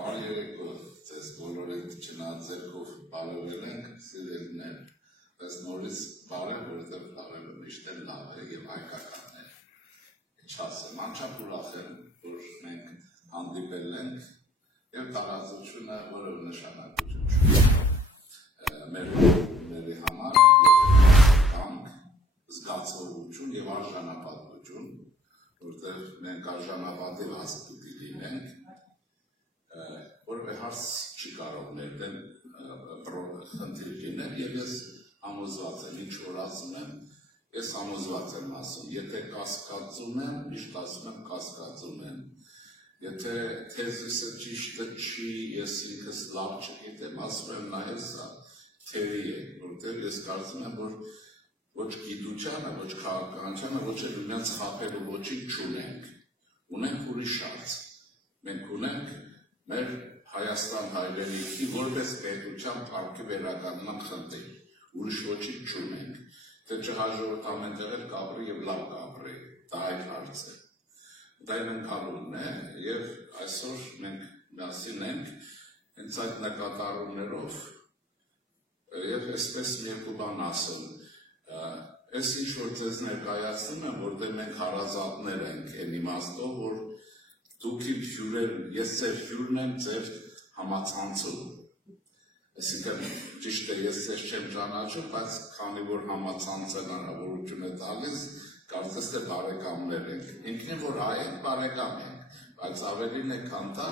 Բարի երեկո, ձեզ բոլորիդ չնայած բարևել ենք, սիրելիներ, ես նորից բարև, որովհետև բարևը միշտ էլ լավ է և հայկականն է։ Ինչ ասեմ, անչափ ուրախ եմ, որ մենք հանդիպել ենք և տարածությունը որևէ նշանակություն չունի մեր համար, եթերական զգացողություն և արժանապատվություն, որտեղ մենք արժանապատիվ հաստ լինենք, որևէ հարց չի կարող ներդել խնդիր լինել և ես համոզված եմ, ինչ որ ասում եմ, ես համոզված եմ ասում, եթե կասկածում եմ, միշտ ասում եմ կասկածում եմ, եթե թեզիսը ճիշտը չի, ես ինքս լավ չգիտեմ, ասում եմ նայել սա թերի է, որտեղ ես կարծում եմ, որ ոչ գիտությանը, ոչ քաղաքականությանը, ոչ էլ ունենց խաբելու ոչինչ չունենք, ունենք ուրիշ հարց, մենք ունենք մեր Հայաստան հայրենիքի որպես պետության փառքի վերականգնման խնդիր, ուրիշ ոչինչ չունենք, թե չհաջորդ ամեն տեղ էլ կապրի և լավ կապրի, դա այդ հարց է։ Դա իմ ընկալումն է և այսօր մենք միասին ենք հենց այդ նկատառումներով և այսպես մի երկու բան ասում, այս ինչ որ ձեզ ներկայացնում եմ, որտեղ մենք հարազատներ ենք այն իմաստով, որ դուք իմ հյուրեր, ես ձեր հյուրն եմ ձեր համացանցում, այսինքն ճիշտ է ես ձեզ չեմ ճանաչում, բայց քանի որ համացանցն հնարավորություն է տալիս, կարծես թե բարեկամներ ենք, ինքնին որ հայ ենք, բարեկամ ենք, բայց ավելին է քան դա,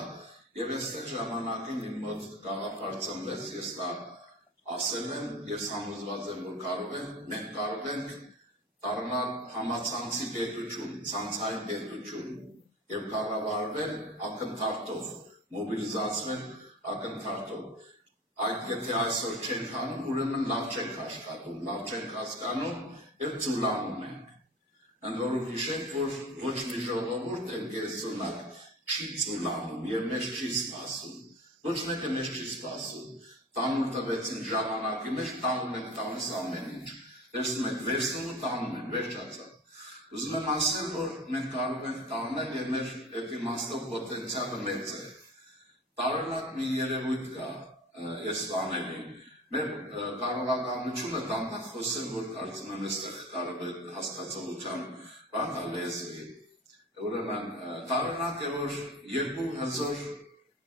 և այստեղ ժամանակին իմ մոտ գաղափար ծնվեց, ես դա ասել եմ, ես համոզված եմ, որ մենք կարող ենք դառնալ համացանցի պետություն, ցանցային պետություն, և կառավարվել ակնթարթով, մոբիլիզացվել ակնթարթով, այդ եթե այսօր չենք անում, ուրեմն լավ չենք աշխատում, լավ չենք հասկանում և ծուլանում ենք, ընդ որում հիշենք, որ ոչ մի ժողովուրդ ընկերությունակ չի ծուլանում և մեզ չի սպասում, ոչ մեկը մեզ չի սպասում, տանուլ տվեցին ժամանակի մեջ, տանում ենք տանիս ամեն ինչ, վերցնում ու տանում են, վերջացավ։ Ուզում եմ ասել, որ մենք կարող ենք տանել և մեր այդ իմաստով պոտենցիալը մեծ է։ Տարօրինակ մի երևույթ կա այս բաներին։ Մեր կարողականությունը դանդաղ խոսեմ, որ կարծում եմ այստեղ կարող է հասկացողության բան կա լեզվի։ Ուրեմն տարօրինակ է, որ երկու հզոր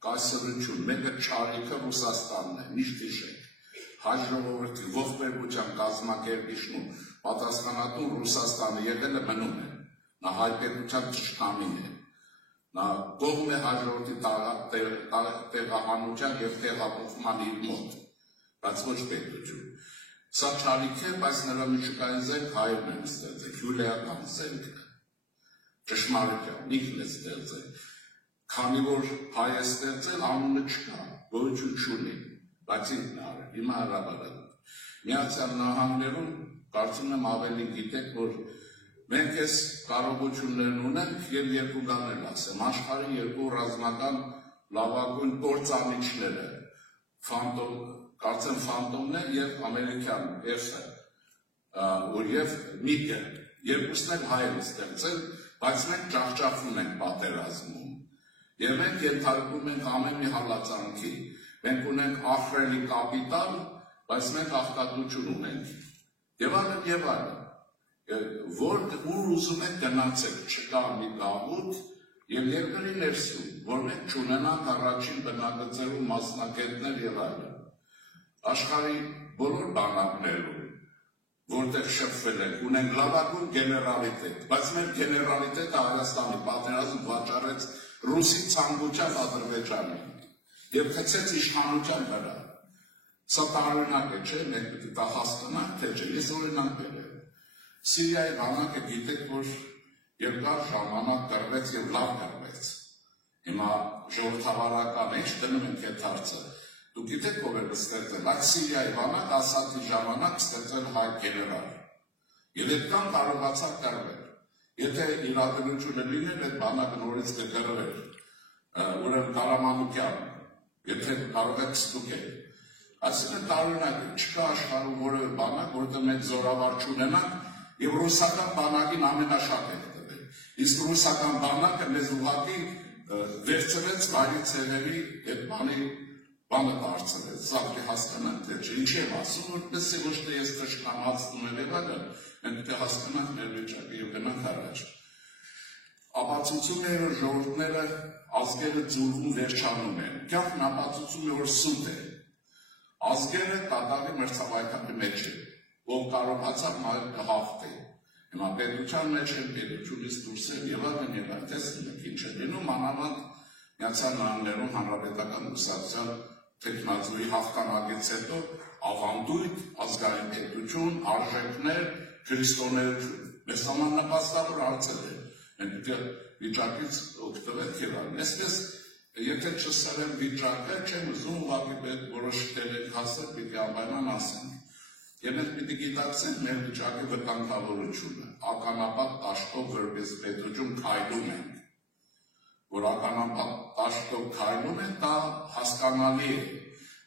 կայսրություն, մեկը Չարիքը Ռուսաստանն է, միշտ հիշենք։ Հայ ժողովրդի ողբերգության կազմակերպիչն ու պատասխանատու Ռուսաստանը եղել է մնում է, նա հայ պետության թշնամին է, նա կողմ է հայ ժողովրդի տեղահանության և տեղափոխման իր մոտ, բայց ոչ պետություն։ Սա Չարիք է, բայց նրա միջուկային զենք հայերն են ստեղծել, հյուլիական զենքը, ճշմարության, ինքն է ստեղծել, քանի որ հայ է ստեղծել, անունը չկա, գոյություն չունի, բայց ինքն է արել, հիմա հրաբարակ։ Միացյալ Նահանգներում կարծում եմ ավելի գիտեք, որ մենք այս կարողություններն ունենք և երկու բաներ ասեմ, աշխարհի երկու ռազմական լավագույն կործանիչները, կարծեմ Ֆանտոմն է և ամերիկյան F-ը, և MiG-ը, երկուսն էլ հայ են ստեղծել, բայց մենք ջախջախվում ենք պատերազմում, և մենք ենթարկվում ենք ամեն մի հալածանքի, մենք ունենք ահռելի կապիտալ, բայց մենք աղքատություն ունենք, և այլն, ուր ուզում եք գնացեք, չկա մի գաղութ և երկրի ներսում, որ մենք չունենանք առաջին բնակաձևում մասնագետներ և այլն։ Աշխարհի բոլոր բանակներում, որտեղ շփվել ենք, ունենք լավագույն գեներալիտետ, բայց մեր գեներալիտետը Հայաստանի պատերազմ վաճառեց Ռուսի ցանկության Ադրբեջանին և գցեց իշխանության վրա։ Սա տարօրինակ է, չէ՞, մենք պետք է դա հասկանանք, թե չէ, ես օրինակ բերեմ։ Սիրիայի բանակը գիտեք, որ երկար ժամանակ կռվեց և լավ կռվեց։ Հիմա ժողովրդավարական ինչ դնում ենք այդ հարցը։ Դուք գիտեք ով է ստեղծել, այդ Սիրիայի բանակ Ասադի ժամանակ ստեղծել հայ գեներալ։ Եվ այդքան կարողացավ կռվել։ Եթե իրադրությունը լիներ, այդ բանակը նորից կգրվեր։ Ուրեմն Կարամանուկյան, եթե կարող եք ստուգել։ Այսինքն տարօրինակ է, չկա աշխարհում որևէ բանակ, որտեղ մենք զորավար չունենանք և ռուսական բանակին ամենաշատը է տվել։ Իսկ ռուսական բանակը մեզ ուղղակի վերցրեց վայրի ցեղերի այդ բանը դարձրեց, զավլի հասկանանք, թե չէ, ինչ եմ ասում, որպեսզի ոչ թե ես թշնամացնում եմ եւ այլն, մենք հասկանանք մեր վիճակը եւ գնանք առաջ։ Ապացուցում է, որ ժողովուրդները, ազգերը ձուլվում վերջանում են, կյանքն ապացուցում է, որ սուտ է։ Ազգերը կատաղի մրցավայքապի մեջ են, ով կարողացավ նաև կհաղթի։ Հիմա պետության մեջ են, պետությունից դուրս են եւ այլն, տեսնում եք ինչ է լինում, մանավանդ Միացյալ Նահանգներում հանրապետական կուսակցության տեխնազոյի հաղթանակից հետո ավանդույթ, ազգային պետություն, արժեքներ, քրիստոնեություն, մեզ համար նպաստավոր հարցեր են, մենք վիճակից օգտվենք եւ այլն, այսպես եթե չսարեմ վիճակը, չեմ ուզում ուղղակի պետք որոշ տեղեր հասել, պիտի անպայման ասենք։ Եվ մենք պիտի գիտակցենք մեր վիճակի վտանգավորությունը, ականապատ տաշտով որպես պետություն քայլում ենք, որ ականապատ տաշտով քայլում են, դա հասկանալի է,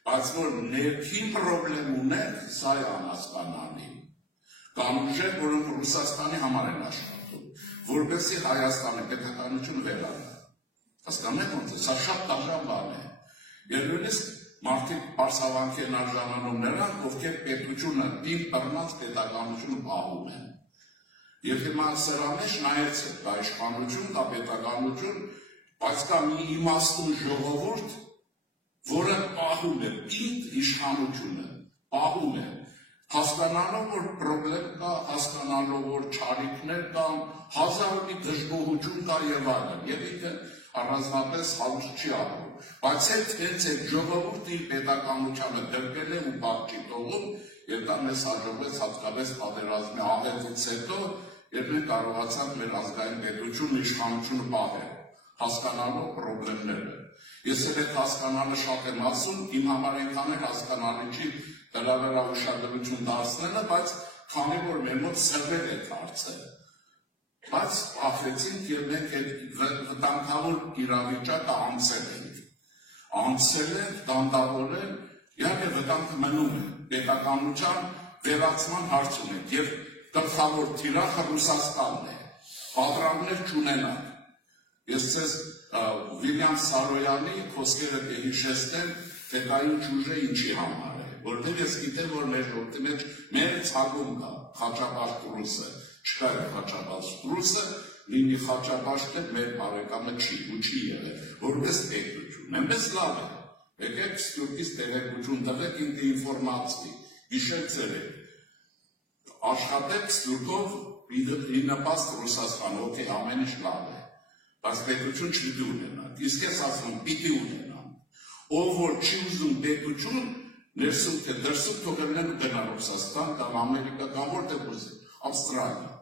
բայց որ ներքին պրոբլեմ ունենք, սա է անհասկանալի։ Կան ուժեր, որոնք Ռուսաստանի համար են աշխատում, որպեսզի Հայաստանի պետականությունը վերանա։ Հասկանեք ոնց է, սա շատ դաժան բան է։ Եվ նույնիսկ մարդիկ պարսավանքի են արժանանում նրանք, ովքեր պետությունը դիմ բռնած պետականությունը պահում են։ Եվ հիմա սրա մեջ նայեցեք, դա իշխանություն, դա պետականություն, բայց կա մի իմաստուն ժողովուրդ, որը պահում է ինքն իշխանությունը, պահում է, հասկանալով, որ պրոբլեմ կա, հասկանալով, որ չարիքներ կան, հազար մի դժգոհություն կա եւ այլն, եւ ինքը առանձնապես հարուստ չի ապրում, բայց հենց այդ ժողովուրդի պետականությանը դրկել է ու բաք չի տողում, եւ դա մեզ հաջողվեց հատկապես պատերազմի աղետից հետո, երբ մենք կարողացանք մեր ազգային պետությունն իշխանությունը պահել, հասկանալով պրոբլեմները։ Ես այդ հասկանալը շատ եմ ասում, իմ համար այնքան էլ հասկանալի չի դրա վրա ուշադրություն դարձնելը, բայց քանի որ մեր մոտ սրվել է հարցը, բայց ապրեցինք եւ մենք այդ վտանգավոր իրավիճակը անցել ենք, դանդաղորեն, իհարկե վտանգը մնում է, պետականության վերացման հարց ունենք եւ գլխավոր թիրախը Ռուսաստանն է, պատրաններ չունենանք։ Ես ձեզ Վիլյամ Սարոյանի խոսքերը կհիշեցնեմ, թե դա ինչ ուժ է, ինչի համար է, որտեղ ես գիտեմ, որ մեր ժողովրդի մեջ մեր ցագում կա Խաչապաշտ ռուսը, չկա Խաչապաշտ ռուսը, լինի Խաչապաշտը մեր բարեկամը չի ու չի եղել, որպես պետություն, այնպես լավ է, եկեք Սփյուռքից տեղեկություն տվեք ինձ ինֆորմացիա, գիշեր ցերեկ, աշխատեք Սփյուռքով ի նպաստ Ռուսաստան, օքեյ, ամեն ինչ լավ է, բայց պետություն չպիտի ունենանք, իսկ ես ասում պիտի ունենանք, ով որ չի ուզում պետություն, ներսում թե դրսում թողնեն ու գնան Ռուսաստան կամ Ամերիկա կամ որտեղ ուզի, Ավստրալիա,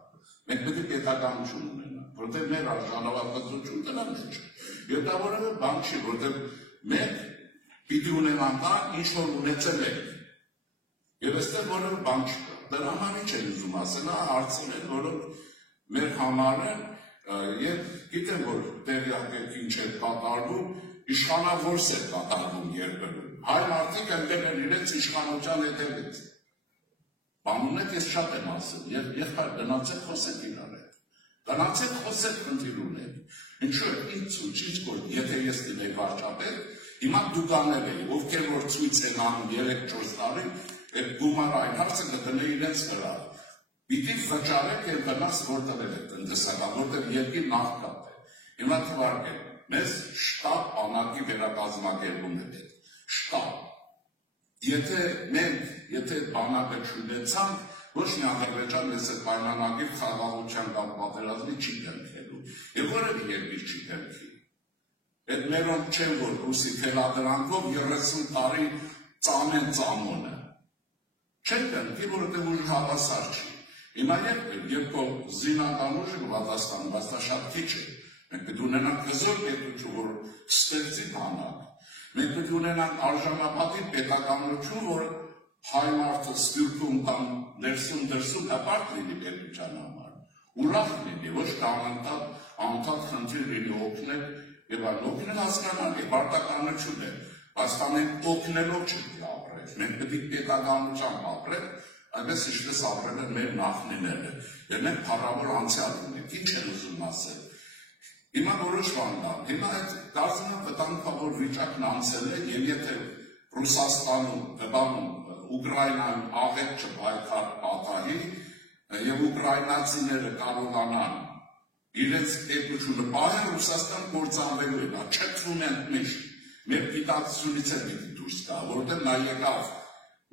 մենք պետք է պետականություն ունենանք, որտեղ մեր արժանապատվություն դրա մեջ է, եւ դա որևէ բան չի, որտեղ մենք պիտի ունենանք ինչ որ ունեցել ենք, եւ այստեղ որևէ բան չկա, դրա համար ինչ են ուզում ասել, հարցեր են, որոնք մեր համար են, եւ գիտեմ, որ տեղյակ եք ինչ է կատարվում, իշխանավորս է կատարվում երբեմն, հայ մարդիկ ընկել են իրենց իշխանության հետևից, բանունեք ես շատ եմ ասել, եւ եղբայր գնացեք խոսեք իրար հետ, գնացեք խոսեք խնդիր ունեք, ինչու է ինձ ցույց կոր, եթե ես լինեի վարչապետ, հիմա դուք անել էի, ովքեր որ ցույց են անում 3-4 տարի, այդ գումար այն հարցը կդնեի իրենց վրա, պիտի վճարեք եւ գնաց որտեղ է տնտեսական, որտեղ երկիր նախկատ է, հիմա թվարկեք, մեզ շտապ բանակի վերակազմակերպում է պետք, շտապ, եթե բանակը չունեցանք, ոչ մի Ադրբեջան մեզ այդ պայմանագիր խաղաղության կամ պատերազմի չի դեմքելու, եւ որևէ երկիր չի դեմքի, այդ մերոնք չեն, որ ռուսի թելադրանքով 30 տարի ծամեն ծամոնը, չեն դեմքի, որովհետեւ ուժ հավասար չի, հիմա երբ զինական ուժը կպատասխանում, բայց դա շատ քիչ է, մենք պետք է ունենանք հզոր պետություն, որ ստեղծի բանակ, մենք պետք է ունենանք արժանապատիվ պետականություն, որ հայ մարդը Սփյուռքում կամ ներսում դրսում հպարտ լինի պետության համար, ուրախ լինի, ոչ անընդհատ խնդիր լինի օգնել եւ այլն, օգնել հասկանալի, պարտականություն է, բայց մենք օգնելով չպետք է ապրել, մենք պետք է պետականությամբ ապրել, այնպես ինչպես ապրել են մեր նախնիները, եւ մենք փառավոր անցյալ ունենք, ինչ են ուզում ասել, Հիմա որոշ բան կան, հիմա այդ կարծում եմ վտանգավոր վիճակն անցել է, եւ եթե Ռուսաստանում, Վեբանում, Ուկրաինայում աղետ չպայքար պատահի, եւ ուկրաինացիները կարողանան իրենց պետությունը պահել, Ռուսաստան կործանվելու է, դա չքվում են միշտ, մեր գիտակցությունից է պիտի դուրս գա, որտեղ նա եկավ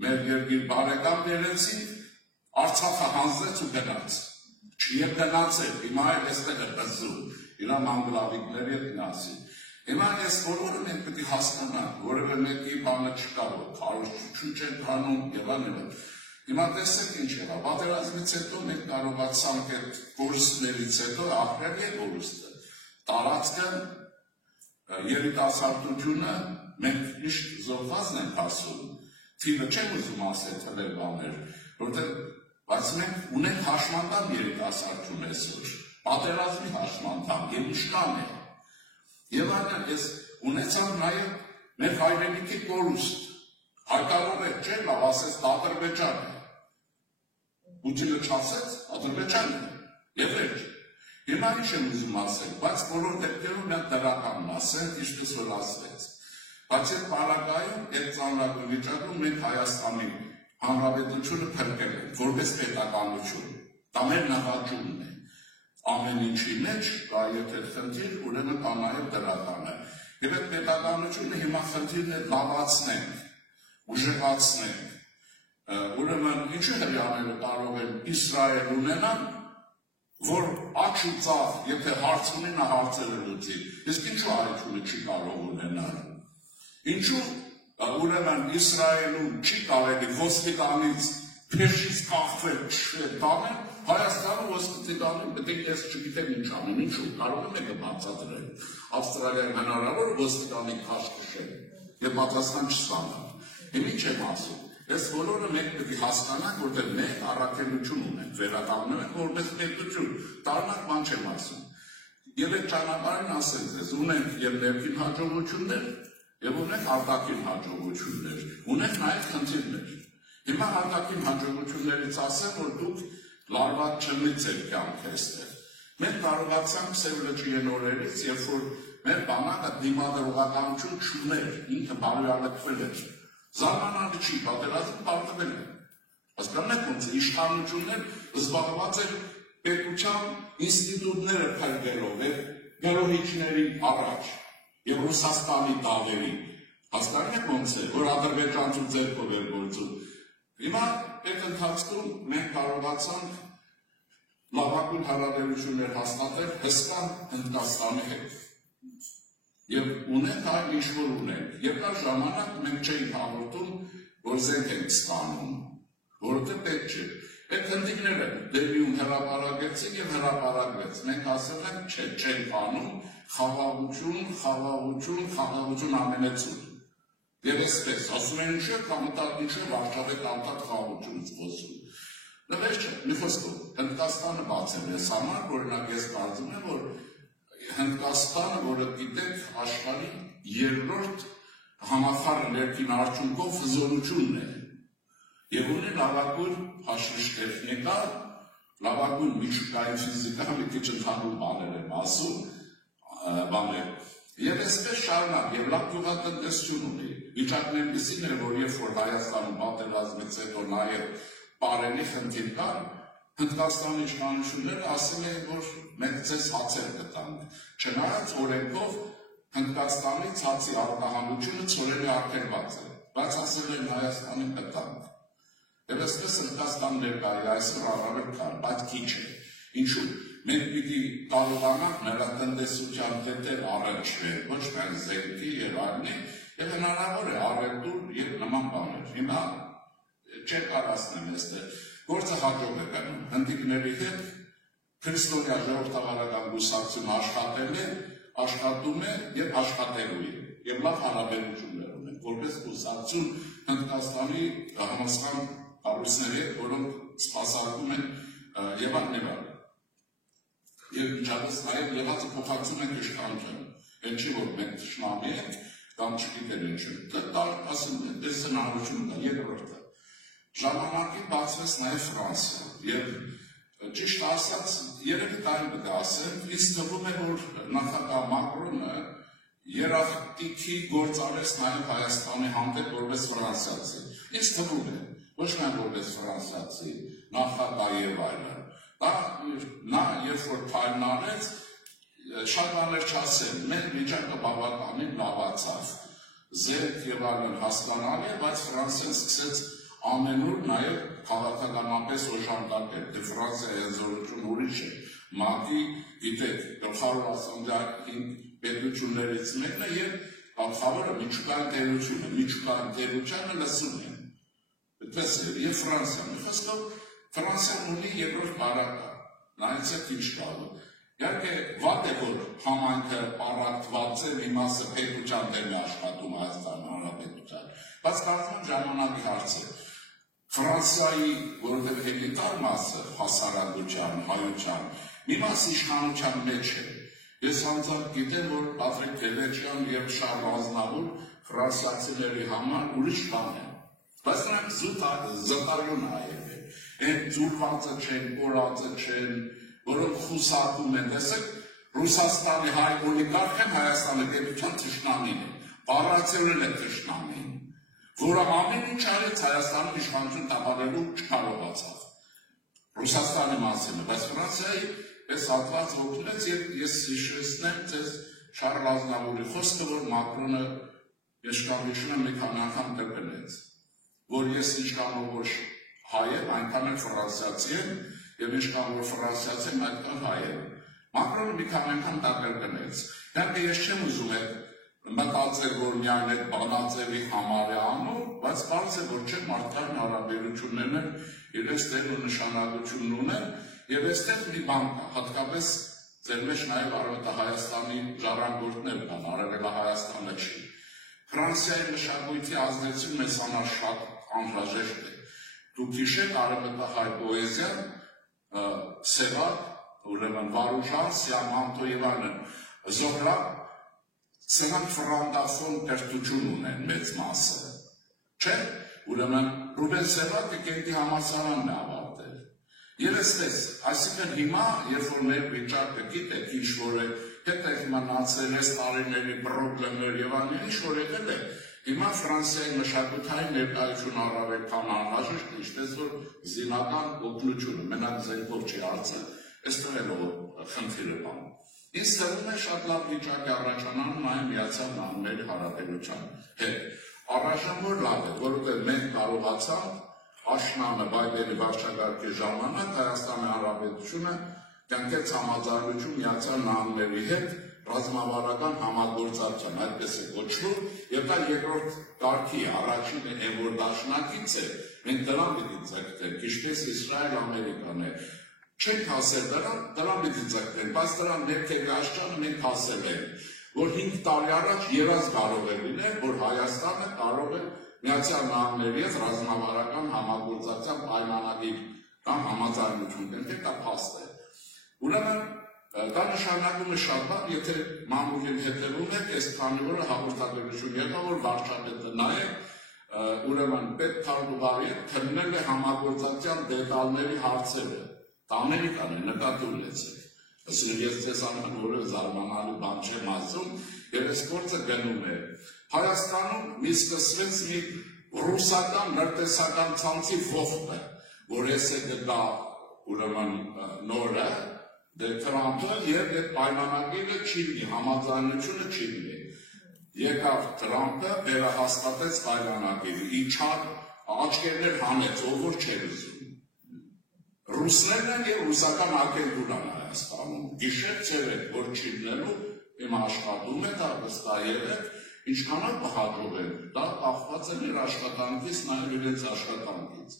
մեր երկիր բարեկամ բերեցին, Արցախը հանձնեց ու գնաց, եւ գնացել, հիմա էլ այստեղ է բզում, իր մանգլավիկների հետ գնացին։ Հիմա այս բոլորը մենք պետք է հասկանանք, որևէ մեկի բանը չկա, որ քարոզչություն չեն քանում եւ այլն։ Հիմա տեսեք ինչ եղավ, պատերազմից հետո մենք կարողացանք այդ կորուստներից հետո ապրել եւ կորուստը։ Տարածքը երիտասարդությունը մենք միշտ զոհվածն ենք ասում, թիվը չեմ ուզում ասել թվեր բաներ, որտեղ բայց մենք ունենք հաշմանդամ երիտասարդություն այսօր, պատերազմի հաշմանդամ եւ իշկան է։ Եվ այլն ես ունեցավ նաեւ մեր հայրենիքի կորուստ, հայտարարել է, չէ՞ լավ ասես Ադրբեջանը։ Պուտինը չասեց Ադրբեջանը, եւ վերջ։ Հիմա ինչ եմ ուզում ասել, բայց բոլոր դեպքերում մենք դրականն ասենք, ինչպես որ ասվեց։ Բայց այդ պարագայում, այդ ծանրագույն վիճակում մենք Հայաստանի Հանրապետությունը փրկել ենք, որպես պետականություն։ Դա մեր նվաճումն է։ Ամեն ինչի մեջ կա եթե խնդիր, ուրեմն կա նաև դրականը։ Եվ այդ պետականությունը հիմա խնդիրն է լավացնենք, ուժեղացնենք։ Ուրեմն ինչու հրյաները կարող են Իսրայել ունենան, որ աչ ու ծախ, եթե հարց ունի, նա հարցերը լուծի։ Իսկ ինչու այդությունը չի կարող ունենալ։ Ինչու ուրեմն Իսրայելում չի կարելի ոստիկանից փեշից կախվել տանել, Հայաստանը ոստիկանին պետք է ես չգիտեմ ինչ անեն, ինչու կարող է մեկը բացատրել։ Ավստրալիայում հնարավոր ոստիկանի քաշ քշել եւ պատասխան չստանալ։ Հիմա ինչ եմ ասում։ Այս բոլորը մենք պետք է հասկանանք, որտեղ մենք առաքելություն ունենք, վերականգնում ենք որպես պետություն, տարօրինակ բան չեմ ասում։ Եվ այդ ճանապարհին ասել ձեզ, ունենք եւ ներքին հաջողություններ, եւ ունենք արտաքին հաջողություններ, ունենք նաեւ խնդիրներ։ Հիմա արտաքին հաջողություններից ասեմ, որ դուք լարված չլից եք կյանք այստեղ։ Մենք կարողացանք Սև լճի օրերից, երբ որ մեր բանակը դիմադրողականություն չուներ, ինքը բարոյալքվել էր։ Զարմանալի չի, պատերազմը պարտվել է։ Հասկանում եք ոնց է, իշխանություններ զբաղված են պետության ինստիտուտները փրկելով եւ գերոհիչների առաջ եւ Ռուսաստանի դավերի։ Հասկանում եք ոնց է, որ ադրբեջանցու ձեռքով էր գործում։ Հիմա այդ ընթացքում մենք կարողացանք լավագույն հարաբերություններ հաստատել հսկա Հնդկաստանի հետ։ Եվ ունենք այն ինչ որ ունենք, եւ կա ժամանակ մենք չէինք հաղորդում, որ զենք ենք ստանում, որովհետեւ պետք չէ։ Այդ հնդիկները Դելիում հրապարակեցին եւ հրապարակվեց։ Մենք ասել ենք չէ, չենք անում, խաղաղություն ամենեցուն։ Եվ այսպես, ասում են ինչը, ինչը Վարշավե կամտակ խաղաղությունից խոսում։ Դա վերջ չէ, մի խոսքով, Հնդկաստանը բացել ես համար, օրինակ ես կարծում եմ, որ Հնդկաստանը, որը գիտեք, աշխարհի երրորդ համախառն ներքին արդյունքով հզորությունն է եւ ունի լավագույն հաշվիչ տեխնիկա, լավագույն միջուկային ֆիզիկա, մի քիչ ընդհանուր բաներ եմ ասում, բաներ։ Եվ այսպես շարունակ, եւ լավ գյուղատնտեսություն ունի։ Վիճակն այնպեսին է, որ երբ որ Հայաստանում պատերազմից հետո նաեւ պարենի խնդիր կար, Հնդկաստանի իշխանությունները ասել էին, որ մենք ձեզ հացեր կտանք։ Չնայած օրենքով Հնդկաստանի ցածի արտահանությունը ծորենի արգելված է, բայց ասել են Հայաստանին կտանք։ Եվ այսպես Հնդկաստանն ներկայ է այսօր առավել քան, բայց քիչ է։ Ինչու՞։ Մենք պիտի կարողանանք մեր տնտեսության հետեր առնչվել, ոչ միայն զենքի եւ այլնի, եւ հնարավոր է առևտուր եւ նման բաներ։ Հիմա չեմ կարասնեմ այստեղ, գործը հաջող է գնում։ Հնդիկների հետ քրիստոնյա ժողովրդավարական կուսակցությունը աշխատում է եւ աշխատելու է։ Եվ լավ հարաբերություններ ունեն, որպես կուսակցություն Հնդկաստանի համասկան կառույցների հետ, որոնք սպասարկում են եւ այլն։ Եվ ինչպես նաև եղածը փոխանցում ենք իշխանությանը։ Այն չի որ մենք ճշմարիտ ենք, կամ չգիտեն ինչու։ Դա ասում են, դες հնարավորություն կա երկրորդը։ Ժամանակին բացվեց նաև Ֆրանսիա, եւ ճիշտ ասած, երևի տային պետք է ասեմ, ինձ թվում է, որ նախագահ Մակրոնը երախտիքի գործարեց նաև Հայաստանի հանդեպ որպես ֆրանսիացի։ Ինձ թվում է, ոչ միայն որպես ֆրանսիացի, նախագահ եւ այլն։ Նա երբ որ թայմն արեց, շատ բաներ չասել, մեր վիճակը բավականին լավացավ, զերկ եւ այլն հասկանալի, բայց Ֆրանսիան սկսեց ամենուր նաև քաղաքականապես օժանդակել, դե Ֆրանսիայի հզորությունը ուրիշ է, ՄԱԿ-ի, գիտեք, գլխավոր ասանդակին պետություններից մեկն է եւ գլխավորը միջուկային տերությունը, միջուկային տերությանը լսում են։ Այդպես է, եւ Ֆրանսիան, խոսքով Ֆրանսիան ունի երկրորդ բարակը, նայեցեք ինչ կա։ Իհարկե, վատ է, որ համայնքը պարակտված է, մի մասը պետության դեմ է աշխատում Հայաստանի Հանրապետության, բայց կարծում ժամանակի հարց է։ Ֆրանսիայի, որովհետև էլիտար մասը հասարակության, հայության, մի մաս իշխանության մեջ է։ Ես անձամբ գիտեմ, որ Պատրիկ Դելեչյան եւ Շարլ Ազնավուր ֆրանսիացիների համար ուրիշ բան են։ Բայց նրանք զտարյուն հայեր են։ Այն ձուլվածը չեն, կորածը չեն, որոնք խուսափում են, տեսեք, Ռուսաստանի հայ օլիգարխեն Հայաստանի պետության թշնամին է, բառացիորեն է թշնամին, որը ամեն ինչ արեց Հայաստանում իշխանություն տապալելու չկարողացավ։ Ռուսաստանի մասին է, բայց Ֆրանսիայի այս հատված օգնեց եւ ես հիշեցնեմ ձեզ Շարլ Ազնավուրի խոսքը, որ Մակրոնը իշխանությունը մի քանի անգամ կրկնեց, որ ես ինչքան որ հայ եմ, այնքան էլ ֆրանսիացի եմ, եւ ինչքան որ ֆրանսիացի եմ, այդքան հայ եմ։ Մակրոնը մի քանի անգամ դա կրկնեց։ Իհարկե ես չեմ ուզում մտածել, որ միայն այդ բանաձևի համար է անում, բայց կարծես է, որ չէ, մարդկային հարաբերություններն իրենց տեղ ու նշանակությունն ունեն, եւ այստեղ մի բան կա, հատկապես ձեր մեջ նաեւ Արևելահայաստանի ժառանգորդներ կան, Արևելահայաստանը չի։ Ֆրանսիայի մշակույթի ազդեցությունը մեզ համար շատ անհրաժեշտ է։ Դուք հիշեք արևելահայ պոեզիան, Սևակ, ուրեմն Վարուժան, Սիամ Անտո եւ այլն, Զոհրաբ, սրանք ֆրանդաֆոն կրթություն ունեն մեծ մասը, չէ՞, ուրեմն Ռուբեն Սևակը Կենտի համալսարանն է ավարտել։ Եվ այստեղ, այսինքն հիմա, երբ որ մեր վիճակը գիտեք, ինչ որ է, հետո իմանացել այս տարիների պրոբլեմներ եւ այլն, ինչ որ եղել է, հիմա Ֆրանսիայի մշակութային ներկայությունը առավել քան անհրաժեշտ է, ինչպես որ զինական օգնությունը, մենակ զենքով չի արծել, այստեղ էլ խնդիրը բան։ Ինձ թվում է շատ լավ վիճակ է առաջանալու նաև Միացյալ Նահանգների Հանրապետության հետ։ Առաջավոր լավ է, որովհետև մենք կարողացանք աշնանը Բայդենի վարչակարգի ժամանակ Հայաստանի Հանրապետությունը կնքեց համաձայնություն Միացյալ Նահանգների հետ ռազմավարական համագործակցության, այդպես է կոչվում, եւ դա երկրորդ կարգի առաջինը այն որ դաշնակից է, մենք դրան պիտի ձգտենք, ինչպես Իսրայել Ամերիկան է։ Չենք հասել դրան պիտի ձգտենք, բայց դրան ներքեգաշճանը մենք հասել ենք, որ 5 տարի առաջ ևս կարող է լինել, որ Հայաստանը կարող է Միացյալ Նահանգների հետ ռազմավարական համագործակցության պայմանագիր կամ համաձայնություն կնքել, դա փաստ է։ Ուրեմն դա նշանակում է շատ բան, եթե մամուլին հետևում եք, այս քանի օրը հաղորդագրություն եղավ, որ վարչապետը նաև ուրեմն պետ քարտուղարի քննել է համագործակցության դետալների հարցերը։ Դա Ամերիկան է, նկատի ունեցեք։ Այսինքն ես ձեզ անգամ որևէ զարմանալի բան չեմ ասում, եւ այս գործը գնում է։ Հայաստանում մի սկսվեց մի ռուսական լրտեսական ցանցի ողբը, որ ես է գտա ուրեմն նորը դե Թրամփը եւ այդ պայմանագիրը չի լինի, համաձայնությունը չի լինի։ Եկավ Թրամփը, վերահաստատեց պայմանագիրը, իջավ, աչքերներ հանեց, ով որ չէր ուզում։ Ռուսներն են եւ ռուսական ագենտուրան Հայաստանում, գիշեր ցերեկ, որ չի լինելու, իմ աշխատում է, դա վստահ եք, ինչքան կհաջողեն, դա կախված է իր աշխատանքից, նաեւ իրենց աշխատանքից։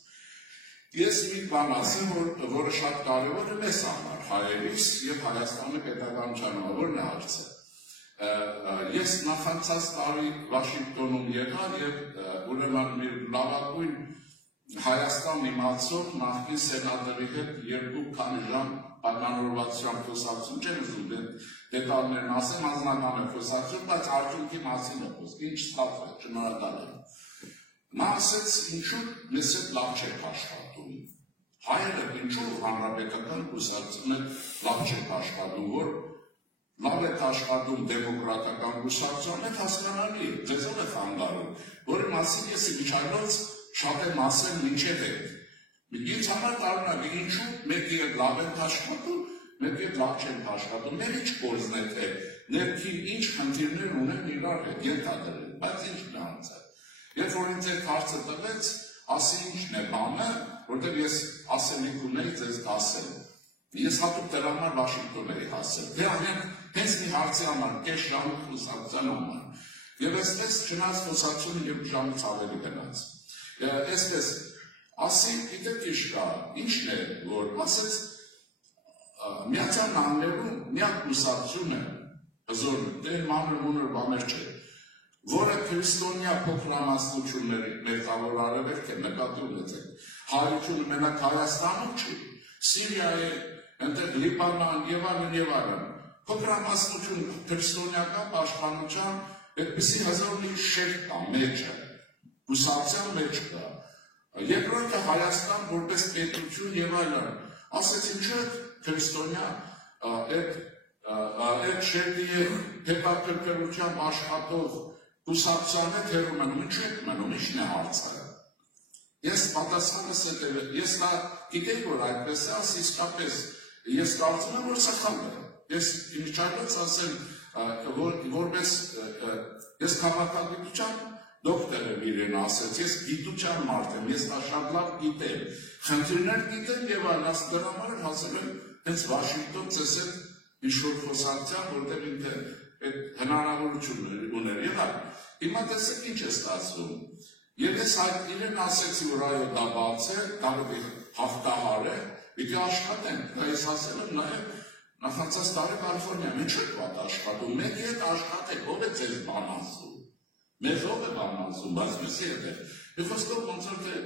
Ես մի բան ասեմ, որը շատ կարևոր է մեզ համար, հայերիս եւ Հայաստանի պետականության համար, որն է հարցը։ Ես նախանցած տարի Վաշինգտոնում եկա եւ ուրեմն մի լավագույն Հայաստան իմացող նախկին սենատորի հետ երկու քանի ժամ պայմանավորվածության խոսակցություն չեմ ուզում դետալներն ասեմ, անձնական է խոսակցություն, բայց արդյունքի մասին է խոսքը, ինչ ստացվեց, շնորհակալ եմ։ Նա ասեց, ինչու մեզ հետ լավ չեք աշխատում, հայերը ինչու հանրապետական կուսակցությունը լավ չեք աշխատում, որ լավ եք աշխատում դեմոկրատական կուսակցությունը հասկանալի է, ձեզով է խանգարում, որի մասին ես իջայլոց շատ եմ ասել մինչև հետ։ Ինձ համար տարօրինակ է, ինչու մեկի հետ լավ ենք աշխատում, մեկի հետ լավ չենք աշխատում, մեր ինչ կորզն է թե ներքին ինչ խնդիրներ ունեն իրար հետ ենթադրել, բայց ինչն է անցել։ Երբ որ ինձ այդ հարցը տվեց, ասի ինչն է բանը, որտեղ ես ասելիք ունեի ձեզ ասել։ Ես հատուկ դրա համար Վաշինգտոն էի հասել։ Դե ամեն հենց մի հարցի համար, կես ժամի խոսակցության համար։ Եվ այսպես չնայած խոսակցությունը 2 ժամից ավելի գնաց։ Այսպես ասի, գիտեք ինչ կա, ինչն է, որ ասեց Միացյալ Նահանգներում միակ կուսակցությունը, հզոր դեր մանր-մունր բաներ չէ, որը քրիստոնյա փոքրամասնությունների մերձավոր արևելք է, նկատի ունեցեք, հայությունը մենակ Հայաստանում չի, Սիրիայի, այնտեղ Լիբանան եւ այլն, փոքրամասնություն քրիստոնեական պաշտպանության այդպիսի հզոր մի շերտ կա մեջը, կուսակցության մեջ կա, երկրորդը Հայաստան որպես պետություն եւ այլն, ասեցին չէ քրիստոնյա այդ շերտի եւ հետաքրքրությամբ աշխատող կուսակցության հետ հեռու մնում, ինչու եք մնում, ինչն է հարցը։ Ես պատասխանս հետևել, ես դա գիտեի, որ այդպես է, ասի իսկապես, ես կարծում եմ, որ սխալ է։ Ես իմիջայլոց ասեմ, որպես ես քաղաքագիտության դոկտոր եմ իրեն ասեց, ես գիտության մարդ եմ, ես դա շատ լավ գիտեմ, խնդիրներ գիտեմ եւ այլն, դրա համար հասել եմ հենց Վաշինգտոն ցեսել ինչ-որ խոսակցության, որտեղ ինքը այդ հնարավորություններ ուներ եւ այլն։ Հիմա տեսեք ինչ է ստացվում։ Եվ ես իրեն ասեցի, որ այո դա բաց է, կարող է հաղթահար է, պիտի աշխատենք, դա ես ասել եմ նաեւ նախանցած տարի Կալիֆոռնիայում ինչ եք վատ աշխատում, մեկի հետ աշխատեք, ով է ձեզ բան ասում, մեզ ով է բան ասում, բայց մեսի հետ է։ Մի խոսքով ոնց որ թե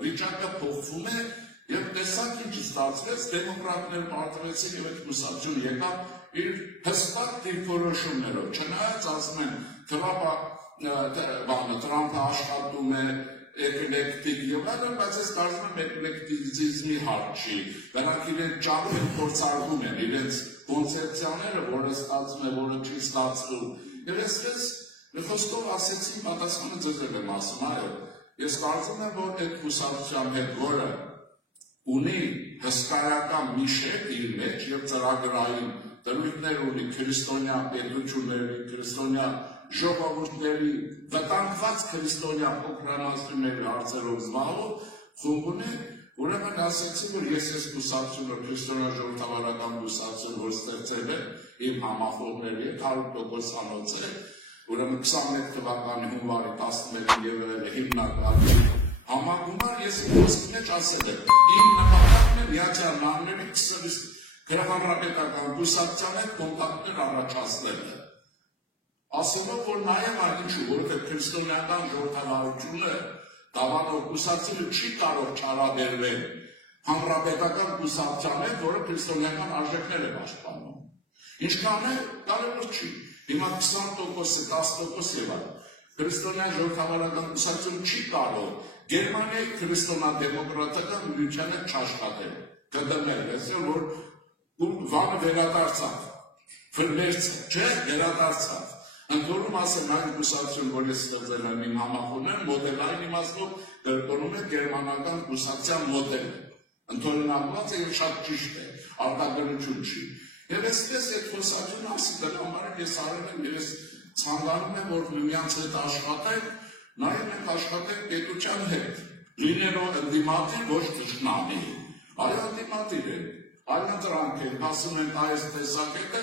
վիճակը փոխվում է եւ տեսակ ինչ ստացվեց, դեմոկրատներ պարտվեցին եւ այդ կուսակցությունը եկավ իր հստակ դիրքորոշումներով, չնայած ասում են Տրամփը աշխատում է էկլեկտիկ եւ այլն, բայց ես կարծում եմ էկլեկտիզմի հարց չի, նրանք իրենց ճապը փորձարկում են, իրենց կոնցեպցիաները, որը ստացվում է, որը չի ստացվում, եւ այսպես մի խոսքով ասեցին, պատասխանը ձեզ եմ ասում, այո, ես կարծում եմ, որ այդ կուսակցության հետ, որը ունի հսկայական մի շերտ իր մեջ եւ ծրագրային դրույթներ ունի քրիստոնյա պետությունների, քրիստոնյա ժողովուրդների, վտանգված քրիստոնյա փոքրամասնությունների հարցերով զբաղվող խումբ ունի, ուրեմն ասեցի, որ ես կուսակցություն, որ քրիստոնյա ժողովրդավարական կուսակցություն, որ ստեղծել է իմ համախոհների հետ 100% անոց է, ուրեմն 21 թվականի հունվարի 11-ին եղել է հիմնական համագումար, ես իմ խոսքի մեջ ասել եմ, իմ նպատակն է Միացյալ Նահանգների հանրապետական կուսակցության հետ կոնտակտներ առաջացնելը։ Ասելով, որ նաև այնչու, որովհետև քրիստոնեական ժողովրդավարությունը դավանող կուսակցությունը չի կարող չարաբերվել հանրապետական կուսակցության հետ, որը քրիստոնեական արժեքներ է պաշտպանում։ Ինչքան է, կարևոր չի։ Հիմա 20%, 10% եւ այլն։ Քրիստոնեական ժողովրդավարական կուսակցությունը չի կարող Գերմանիայի քրիստոնեա-դեմոկրատական միության հետ չաշխատել։ Կդնել, այսօր որ վանը վերադարձավ, ֆրմերցը, չէ, վերադարձավ։ Ընդորում ասեմ այն կուսակցություն, որ ես ստեղծել եմ իմ համախոհները, մոդելային իմաստով կրկնում է գերմանական կուսակցության մոդելը։ Ընդօրինակված է եւ շատ ճիշտ է, արտադրություն չի։ Եվ այսպես այդ խոսակցությունը ասի դրա համար ես արել եմ եւ ես ցանկանում եմ, որ միմյանց հետ աշխատենք, նաեւ մենք աշխատենք պետության հետ, լինելով ընդդիմադիր, ոչ թշնամի։ Այո, ընդդիմադիր են, այլընտրանք են, ասում են այս տեսակետը,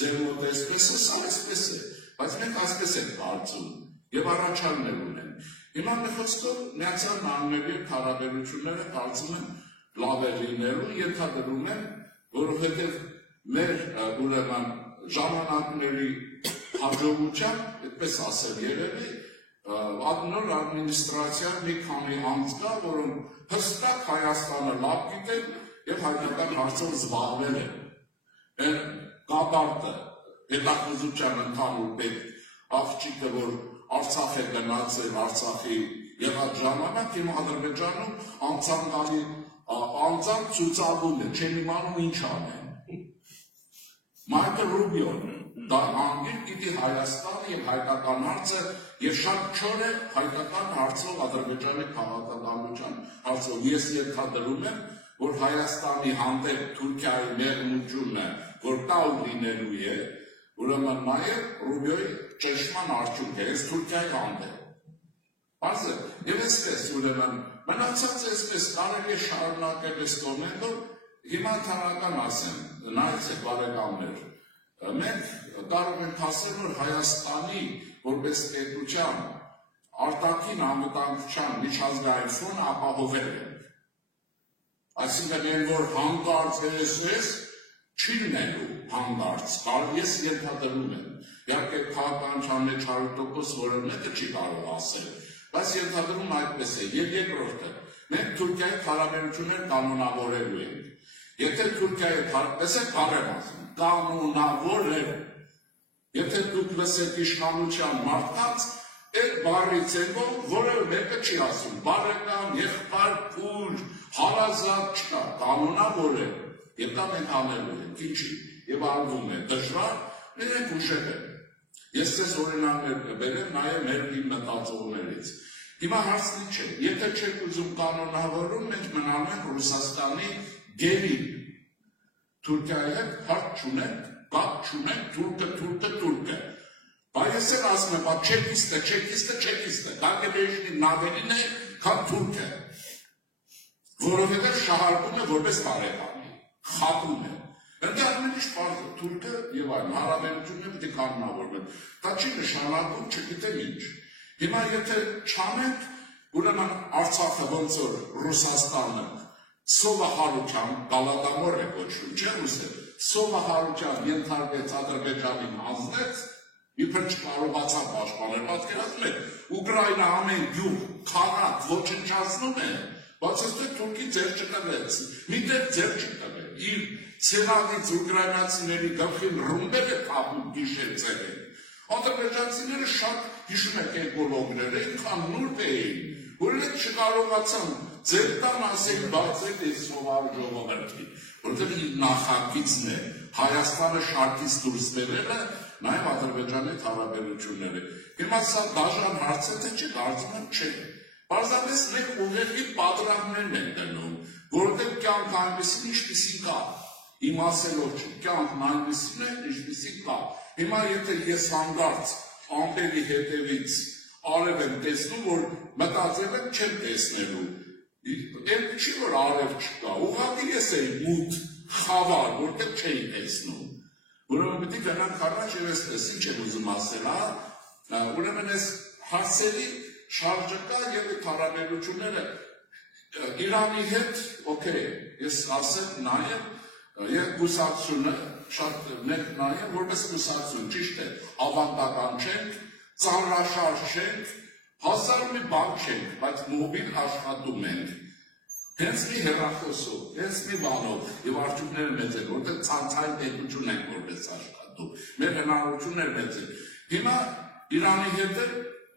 ձեր մոտ այսպես է, սա այսպես է, բայց մենք այսպես ենք կարծում եւ առաջարկներ ունեն։ Հիմա մի խոսքով Միացյալ Նահանգների հարաբերությունները կարծում եմ լավ է լինելու, ենթադրում եմ, որովհետեւ մեր ուրեմն ժամանակների հաջողության, այդպես ասել երևի, նոր ադմինիստրացիան մի քանի անձ կա, որոնք հստակ Հայաստանը լավ գիտեն եւ հայկական հարցով զբաղվել են։ Կապարտը, հետախուզության ընդհանուր պետ, աղջիկը, որ Արցախ է գնացել, Արցախի եղած ժամանակ, հիմա Ադրբեջանում անցանկալի անձամբ ցույցավորում է, չեմ իմանում ինչ անեն։ Մարկո Ռուբիոն դա անգիր գիտի Հայաստանը եւ հայկական հարցը եւ շատ չոր է հայկական հարցով Ադրբեջանի քաղաքականության հարցով։ Ես ենթադրում եմ, որ Հայաստանի հանդեպ Թուրքիայի մեղմունջությունը, որ կա ու լինելու է, ուրեմն նաեւ Ռուբիոյի ճնշման արդյունք է, այս Թուրքիայի հանդեպ։ Բայց եւ այսպես ուրեմն մնացած այսպես կարելի է շարունակել այս տոնելով, հիմա թարական ասեմ, նայեցեք բարեկամներ, մենք կարող ենք ասել, որ Հայաստանի որպես պետության արտաքին անվտանգության միջազգային ֆոնը ապահովել է։ Այսինքն այն որ հանկարծ վերեսես չի լինելու հանկարծ, ես ենթադրում եմ, իհարկե քաղաքականության մեջ 100% որը մեկը չի կարող ասել, բայց ենթադրում այդպես է, եւ երկրորդը, մենք Թուրքիայի հարաբերություններ կանոնավորելու ենք։ Եթե Թուրքիայի կանոնավորել, եթե դուք լսեք իշխանության մարդկանց, այդ բառից եկող որևէ մեկը չի ասում, բարեկամ, եղբայր, քույր, հարազատ չկա, կանոնավորել, եւ դա մենք անելու ենք, ինչի, եւ արվում է դժվար, նրանք ուշել են։ Ես ձեզ օրինակներ կբերեմ նաեւ մեր մտածողներից։ Հիմա հարցնի չէ, եթե չեք ուզում կանոնավորում, մենք մնալու ենք Ռուսաստանի գերի։ Թուրքիայի հետ հարց չունենք, կապ չունենք, թուրքը։ Բայց ես էլ ասում եմ, չեկիստը, դա կբերիշնի նավերին է, քան թուրքը։ Որովհետև շահարկում է որպես բարեկամի, խապում է։ Ընդ ամեն ինչ պարզ է, թուրքը եւ այլն հարաբերությունները պետք է կանոնավորվեն։ Դա չի նշանակում, չգիտեմ ինչ։ Հիմա եթե չանենք, ուրեմն Արցախը ոնց որ Ռուսաստանը սովահարության գալադամոր է կոչվում, չէ՞ ռուսեր։ Սովահարության ենթարկեց Ադրբեջանին հանձնեց, իբր չկարողացավ պաշտպանել, պատկերացնում եք, Ուկրաինա ամեն գյուղ, քաղաք ոչնչացնում է, բայց այստեղ Թուրքի ձեռ չտվեց, միտեղ ձեռ չտվեց, իր ցեղից ուկրաինացիների գլխին ռումբեր է թափում գիշեր ցեղին։ Ադրբեջանցիները շատ հիշում եք էկոլոգները, ինքան նուրբ էին, որ այդ չկարողացան ձեր տան ասել բացել այս սովար ժողովրդի, որտեղ իր նախագիծն է Հայաստանը շարքից դուրս բերելը, նաեւ Ադրբեջանի հարաբերությունները։ Հիմա սա դաժան հարց է, թե չէ, կարծում եմ չէ։ Պարզապես մենք ուղեղի պատրամներն են դնում, որովհետև կյանք այնպեսին ինչպեսին կա։ Իմ ասելով չի, կյանքն այնպեսին է, ինչպեսին կա։ Հիմա եթե ես հանգարց ամպերի հետևից արև եմ տեսնում, որ մտածել եմ չեմ տեսնելու։ Այդ չի որ արև չկա, ուղղակի ես էի մութ, խավար, որտեղ չէի տեսնում։ Ուրեմն պետք է գնանք առաջ եւ այսպես ինչ եմ ուզում ասել, ուրեմն այս հարցերի շարժը կա եւ այդ հարաբերությունները Իրանի հետ, օքեյ, ես ասեմ նաեւ եւ գուսացությունը շատ մեկ նաեւ որպես գուսացություն, ճիշտ է, ավանդական չենք, ծանրաշարժ չենք, հազար մի բան չենք, բայց մոբիլ աշխատում ենք։ Հենց մի հեռախոսով, հենց մի բանով եւ արդյունքները մեծ են, որտեղ ցանցային պետություն ենք որպես աշխատում։ Մեր հնարավորությունները մեծ են։ Հիմա Իրանի հետ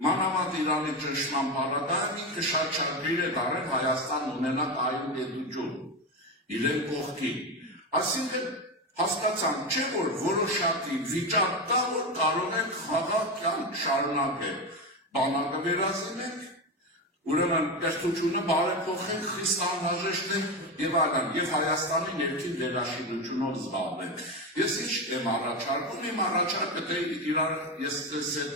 մանավանդ Իրանի ճնշման բառադայում ինքը շատ շարժիր է դարել Հայաստան ունենա այլ պետություն։ Իրեն կողքին։ Այսինքն հասկացանք, չէ՞ որ որոշակի վիճակ կա, որ կարող ենք խաղաղ կյանք շարունակել։ Բանակը վերազինենք, ուրեմն կրթությունը բարեփոխենք, խիստ անհրաժեշտ է եւ այլն, եւ Հայաստանի ներքին վերաշինությունով զբաղվենք։ Ես ինչ եմ առաջարկում, իմ առաջարկը դե իրար ես տեսել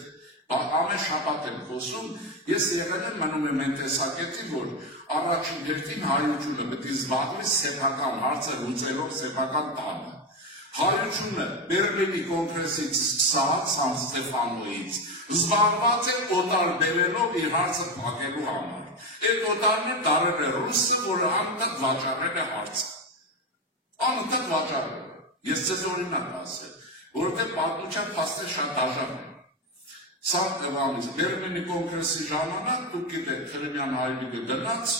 ամեն շաբաթ եմ խոսում, ես եղել եմ մնում եմ այն տեսակետին, որ առաջին հերթին հայությունը պետք է զբաղվի սեփական հարցը լուծելով սեփական տանը։ Հայությունը Բերլինի կոնգրեսից սկսած Սան Ստեֆանոյից զբաղված է օտար բերելով իր հարցը փակելու համար։ Այդ օտարն է դարել է ռուսը, որը անընդհատ վաճառել է հարցը։ Անընդհատ վաճառել։ Ես ձեզ օրինակ ասեմ, որովհետև պատմության փաստերը շատ դաժան են։ Սա Բերլինի կոնգրեսի ժամանակ դուք գիտեք Խրիմյան հայրիկը գնաց,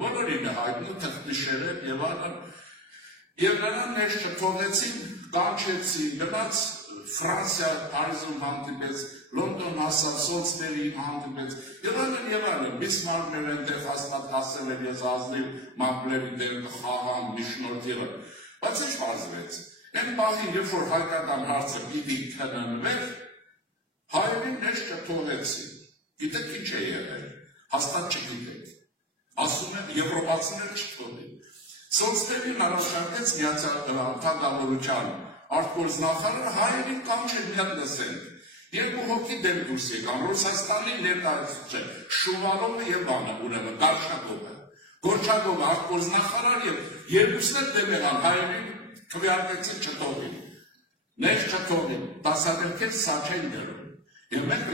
բոլորին է հայտնի թղթիշերը եւ այլն, եւ նրան ներս չթողեցին, կանչեցին, գնաց Ֆրանսիա Փարիզում հանդիպեց, Լոնդոն հասավ, Սոլսբերիին հանդիպեց, եւ այլն, Բիսմարքն էր այնտեղ հաստատ ասել էր ես ազնիվ մամլերի դեր կխաղամ միջնորդիը, բայց ինչ պարզվեց, այն պահին, երբ որ հայկական հարցը պիտի քննվեր, հայերին մեջ չթողեցին, գիտեք ինչ է եղել, հաստատ չգիտեք, ասում են եվրոպացիներ չթողին, Սոլսբերին առաջարկեց Միացյալ Թագավորության արտգործնախարարը հայերին կանչել միատ լսենք, երկու հոգի դեմ դուրս եկան, Ռուսաստանի ներկայացուցիչ Շուվարովը եւ բանը, ուրեմն Գորչակովը, Գորչակովը արտգործնախարար եւ երկուսն էլ դեմ եղան հայերին քվեարկեցին չթողին, ներ չթողին, դասադերքեր սա չեն դերում, եւ մենք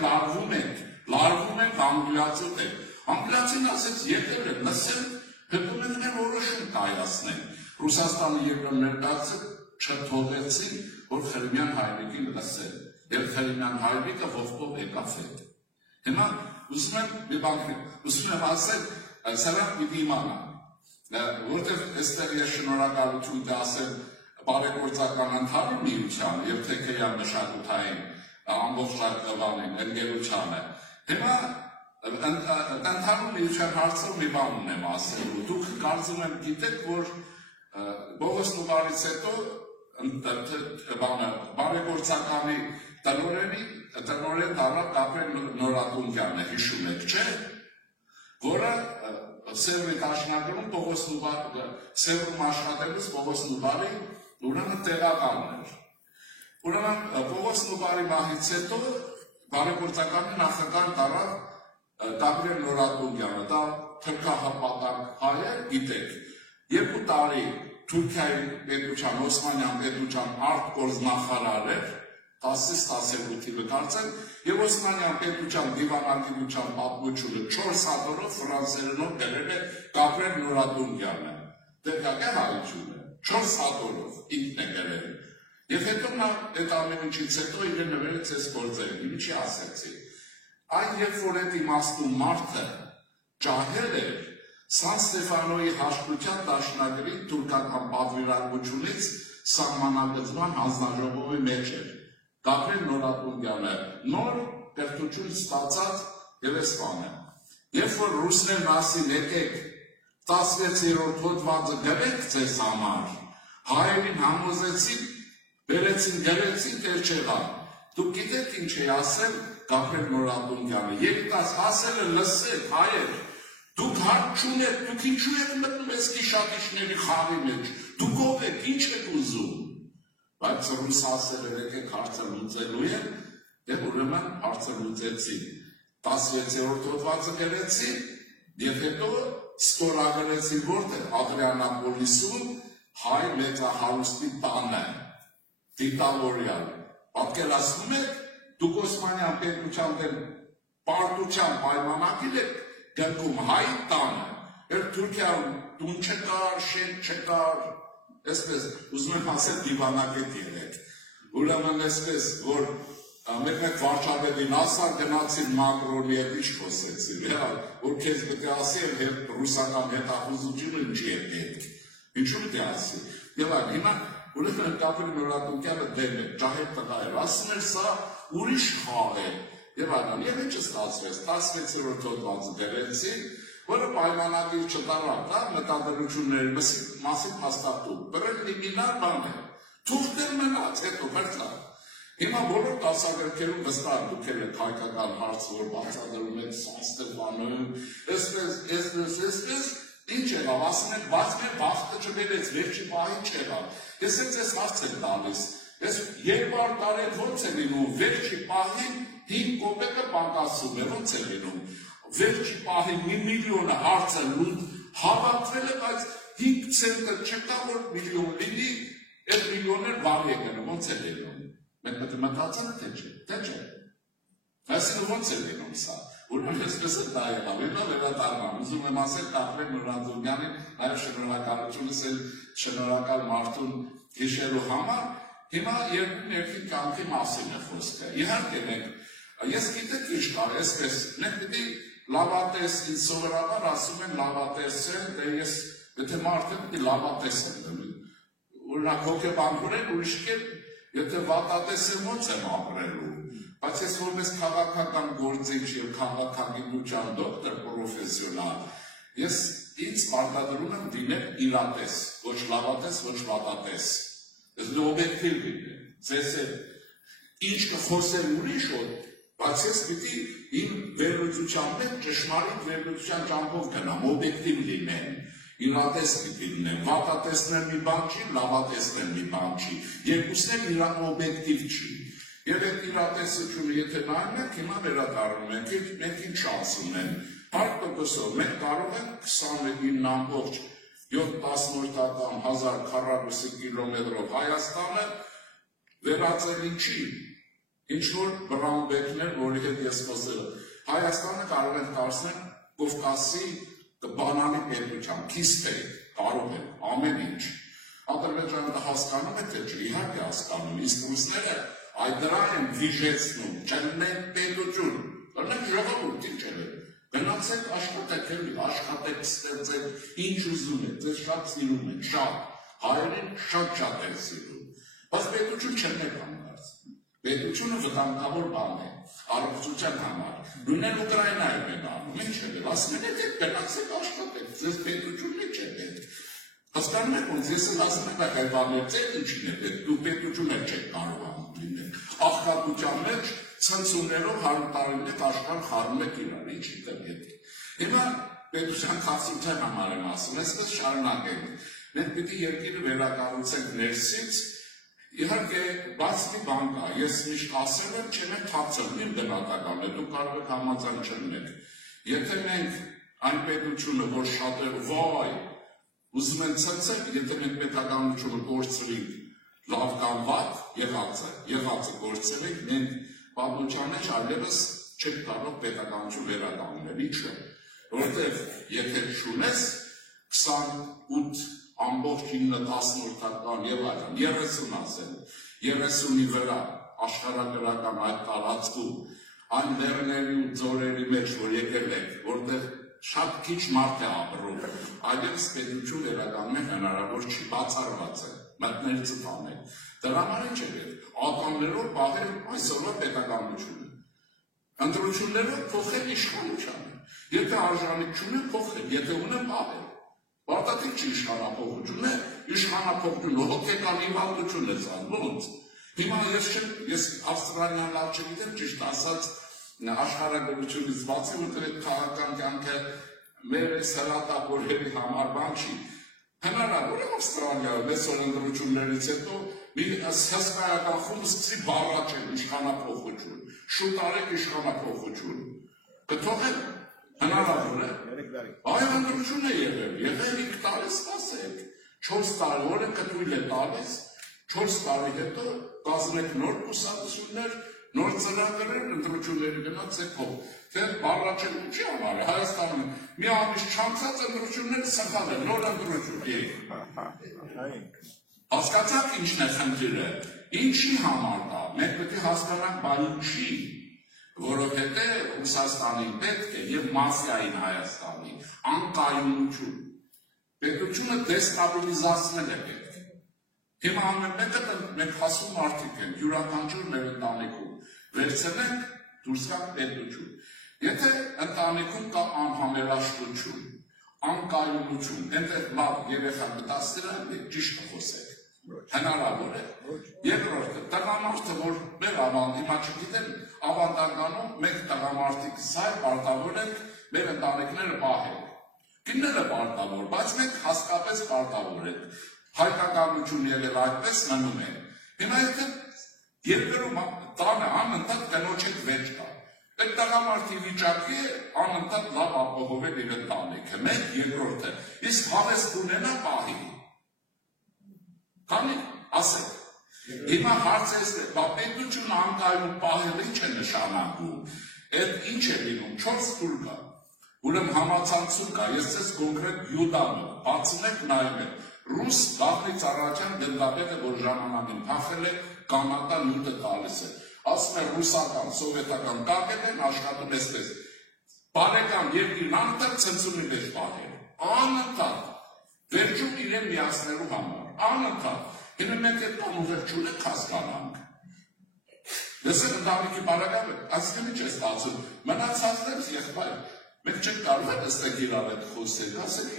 լարվում ենք անգլիացու դեմ, անգլիացին ասեց եկել են, լսենք, հետո մենք որոշում կայացնենք, Ռուսաստանի երկրորդ ներկայացուցիչը չթողեցին, որ Խրիմյան հայրիկին լսել, եւ Խրիմյան հայրիկը ողքով եկավ հետ։ Հիմա ուզում եմ մի բան ասել, սրանք պիտի իմանան, որտեղ այստեղ ես շնորհակալություն կասեմ բարեգործական ընդհանուր միությանը եւ թեքեյան մշակութային ամբողջ ընկերությանը։ Հիմա ընդհանուր միության հարցով մի բան ունեմ ասելու, դուք կարծում եմ գիտեք, որ Բողոս Նուբարից հետո բարեգործականի տնօրեն դառավ Գաբրիել Նորատունյանը, հիշում եք, չէ՞, որը Սևրի դաշնականում Բողոս Նուբարի, Սևրում աշխատելուց Բողոս Նուբարի ուրեմն տեղականն էր։ Ուրեմն Բողոս Նուբարի մահից հետո բարեգործականի նախագահ դառավ Գաբրիել Նորատունյանը, դա թրքահապատակ հայ է, գիտեք, 2 տարի Թուրքիայի պետության, Օսմանյան պետության արտգործնախարար էր, 10-12 կարծեմ, եւ Օսմանյան պետության դիվանագիտության պատմությունը 4 հատորով ֆրանսերենով գրել է Գաբրիել Նորատունյանը։ Դեպի հայությունը 4 հատորով ինքն է գրել։ Եվ հետո նա այդ ամեն ինչից հետո իր նվերեց այս գործերը, ինչի ասեցի։ Այն երբ որ այդ իմաստուն մարդը ջահել էր Սան Ստեֆանոյի հաշտության դաշնագրի թուրքական պատվիրակությունից սահմանագծման հանձնաժողովի մեջ էր։ Գաբրիել Նորատունյանը նոր կրթություն ստացած եւ էսպան է։ Երբ որ ռուսներն ասին եկեք 16-րդ հոդվածը գրեք ձեզ համար, հայերին համոզեցին, բերեցին, գրեցին, դեր չեղան։ Դուք գիտեք ինչ է ասել Գաբրիել Նորատունյանը, երիտասարդ ասել է լսեք հայեր, դուք հարկ չունեք, դուք ինչու եք մտնում այս գիշատիչների խաղի մեջ, դուք ով եք, ինչ եք ուզում։ Բայց ռուս ասել էր եկեք հարցը լուծելու են, եւ ուրեմն հարցը լուծեցին։ 16-րդ հոդվածը գրեցին, եւ հետո ստորագրեցին որտեղ Ադրիանապոլիսում հայ մեծահարուստի տանը, դիկտատորիալ։ Պատկերացնում եք, դուք Օսմանյան պետության դեմ պարտության պայմանագիր եք դեպքում հայ տանը, էր Թուրքիայում տուն չկար, շենք չկար, այսպես ուզում եմ ասել դիվանագետ եղեք, ուրեմն այսպես, որ մեկ վարչապետին ասար գնացին Մակրոնի հետ ինչ խոսեցին, որ քեզ պետք է ասի ռուսական հետախուզությունը ինչի է պետք, ինչու պետք է ասի, եւ այլ, հիմա ուրեմն Գաբրիել Նորատունյանը դեմ է, ջահել տղա էր, ասում էր սա ուրիշ խաղ է, եւ այլն, եւ ինչ ստացվեց, 16-րդ հոդվածը գրեցին, որը պայմանագիր չդառավ, դա մտադրությունների մասին հաստատում, պրելիմինար բան է, թուղթեր մնաց, հետո վերցավ։ Հիմա բոլոր դասագրքերում վստահ դուք եք հայկական հարց, որ բացատրում եք Սան Ստեֆանոյում, այսպես, ինչ եղավ, ասում եք, բայց մեր բախտը չբերեց, վերջի պահին չեղավ։ Ես ես հարց եմ տալիս, ես 200 տարի ոնց է լինում, վերջի պահին 5 կոպեկը պակասում է, ոնց է լինում, վերջի պահին 1 միլիոնը հարցը հավաքվել է, բայց 5 ցենտը չկա, որ միլիոն լինի, այդ միլիոններ բարի է գնում, ոնց է լինում, մենք պետք է մտածենք, թե չէ, այսինքն ոնց է լինում սա, ուրեմն այսպես է դա եղավ, հետո վերադառնամ, ուզում եմ ասել Գաբրիել Նորատունյանին, նաև շնորհակալությունս էլ շնորհակալ մարդուն հիշելու համար, հիմա երկու ներքին կյանքի մասին է խոսքը, իհարկե մենք, ես գիտեք ինչ կար, այսպես, մենք պիտի լավատես, ինձ սովորաբար ասում են լավատես են, դե ես, եթե մարդը պիտի լավատես են, օրինակ հոգեբանքորեն ուրիշ կերպ, Եթե վատատեսը ոնց եմ ապրելու, բայց ես որպես քաղաքական գործիչ եւ քաղաքագիտության դոկտոր պրոֆեսիոնալ, ես ինձ պարտադրում եմ դիմել իրատես, ոչ լավատես, ոչ վատատես։ Ես օբյեկտիվ լինեմ, ձեզ ինչ կխոսեմ ուրիշ օր, բայց ես պիտի իմ վերլուծության մեջ ճշմարիտ վերլուծության ճամփով գնամ, օբյեկտիվ լինեմ, իրատես պիտի լինեմ, վատատեսն մի բան չի, լավատեսն մի բան չի, երկուսն էլ իրան օբյեկտիվ չի։ Եվ այդ իրատեսությունը եթե նայում եք, հիմա վերադառնում ենք, մենք ինչ շանս ունենք, 100%-ով մենք կարող ենք 29.7 քառակուսի կիլոմետրով Հայաստանը վերածել ինչի, ինչ-որ բրամբեկներ, որի հետ ես խոսել եմ, Հայաստանը կարող ենք դարձնել Կովկասի բանանի պետության, քիստեյ, կարող են, ամեն ինչ։ Ադրբեջանը հասկանում է, թե չէ, իհարկե հասկանում, իսկ ռուսները այդ դրա են վիժեցնում, չեն պետություն, դրանք ժողովուրդ ինչ են, գնացեք աշխատեք էլի, աշխատեք ստեղծեք, ինչ ուզում եք, ձեզ շատ սիրում են, շատ, հայերին շատ են սիրում, բայց պետություն չեն հանդարտ, պետությունը վտանգավոր բան է, առողջության համար, նույնն Ուկրաինայում են անում, ինչ է դեր, ասում են, գնացեք աշխատեք, ձեզ պետությունն չէ պետք, հասկանում եք ոնց, ես ասում եմ հայվաններ, ձեր ինչին է պետք, դու պետությունը չեք կարող աղքատության մեջ ցնցումներով 100 տարիներ աշխարհ խառնում եք իրար, ինչ դեռ հետ։ Հիմա պետության քաղաքացիության համար եմ ասում, այսպես շարունակենք։ Մենք պիտի երկիրը վերակառուցենք ներսից, իհարկե բաց մի բան կա, ես միշտ ասել եմ, չեմ թաքցնում, իմ բնական է, դուք կարող եք համաձայնել։ Եթե մենք այն պետությունը, որ շատերը վայ, ուզում են ցնցել, եթե մենք պետականությունը կորցրենք, լավ կամ վատ, եղածը գործել ենք, մենք պատմության մեջ այլևս չեք կարող պետականություն վերականգնել, ինչ է, որովհետև եթե չունես 28.9 եւ այլն, 30 ասել, 30-ի վրա աշխարհագրական այդ տարածքում, այն լեռների ու ձորերի մեջ, որ եկել եք, որտեղ շատ քիչ մարդ է ապրում, այլևս պետություն վերականգնել հնարավոր չի, բացառված է, մատներից տանել։ Դրա համար ինչ է պետք, ատամներով պահել այսօրվա պետականությունը, ընտրություններով փոխել իշխանությանը, եթե արժանիք չունեն փոխել, եթե ունեն պահել, պարտադիր չի իշխանափոխությունը, իշխանափոխությունը հոգեկան հիվանդություն է ցան, ոնց։ Հիմա ես Ավստրալիան լավ չգիտեմ, ճիշտ ասած աշխարհագրությունից բացի, որտեղ քաղաքական կյանքը մեր սրատավորների համար բան չի։ Հնարավոր է Ավստրալիայում այսօր ընտրություններից հետո մի հսկայական խումբ սկսի բառաչել իշխանափոխություն, շուտ արեք իշխանափոխություն։ Կթողեն հնարավոր է։ Այո, ընտրություն է եղել 5 տարի սպասեք, 4 տարի օրը կթույլ է տալիս, 4 տարի հետո կազմեք նոր կուսակցություններ, նոր ծրագրեր, ընտրությունների գնացեք փոխ։ Թե բառաչելու չի համար է, Հայաստանում մի ամիս չանցած ընտրությունները սխալ են, նոր ընտրություն եք։ Հասկացաք ինչն է խնդիրը, ինչի համար դա, մենք պետք է հասկանանք, բա ինչի, որովհետև Ռուսաստանին պետք է և մաֆիային Հայաստանի, անկայունություն, պետությունը դեստաբիլիզացնել է պետք։ Հիմա ամեն մեկը մենք հասում արդիկ են, յուրաքանչյուր մեր ընտանիքում, վերցնենք դուրս գանք պետություն։ Եթե ընտանիքում կա անհամերաշխություն, անկայունություն, այնտեղ լավ երեխա կտաստրան, ճիշտ խոսեք, հնարավոր է։ Երկրորդը, տղամարդը, որ մեր հիմա չգիտեմ, ավանդականում մենք տղամարդիկ սայ պարտավոր ենք մեր ընտանիքները պահենք։ Կինները պարտավոր, բայց մենք հաստատապես պարտավոր ենք։ Հայկականություն եղել այդպես մնում է։ Հիմա եթե երկրում տանը անընդհատ կնոջեք վեճ կա։ Այդ տղամարդի վիճակի է անընդհատ լավ ապահովել իր ընտանիքը, մեկ երկրորդը, իսկ հավեստ ունենա պահի։ Քանի ասեք։ Հիմա հարցես է, բա պետություն անկայուն պահել ինչ է նշանակում։ Այդ ինչ է լինում, 4 թուր կա։ Ուրեմն համացանցում կա, ես ձեզ կոնկրետ յուդամ եմ, բացնեք նայում եք։ Ռուս Դավթի Ծառայության գնդապետը, որ ժամանակին փախել է, կանատա նյութը տալիս է։ Ասում է ռուսական, սովետական կապեր են, աշխատում էսպես։ Բարեկամ երկիրն անընդհատ ցնցումի մեջ պահել։ Անընդհատ։ Վերջում իրեն միացնելու համար։ Անընդհատ։ Հինը մենք այդ բան ուղեղ չունենք հասկանանք։ Ես եմ ընտանիքի բարակավ է, ասկեն ինչ է ստացում, մնացածներս եղբայր, մենք չենք կարող է նստեք իրար հետ խոսել, ասեք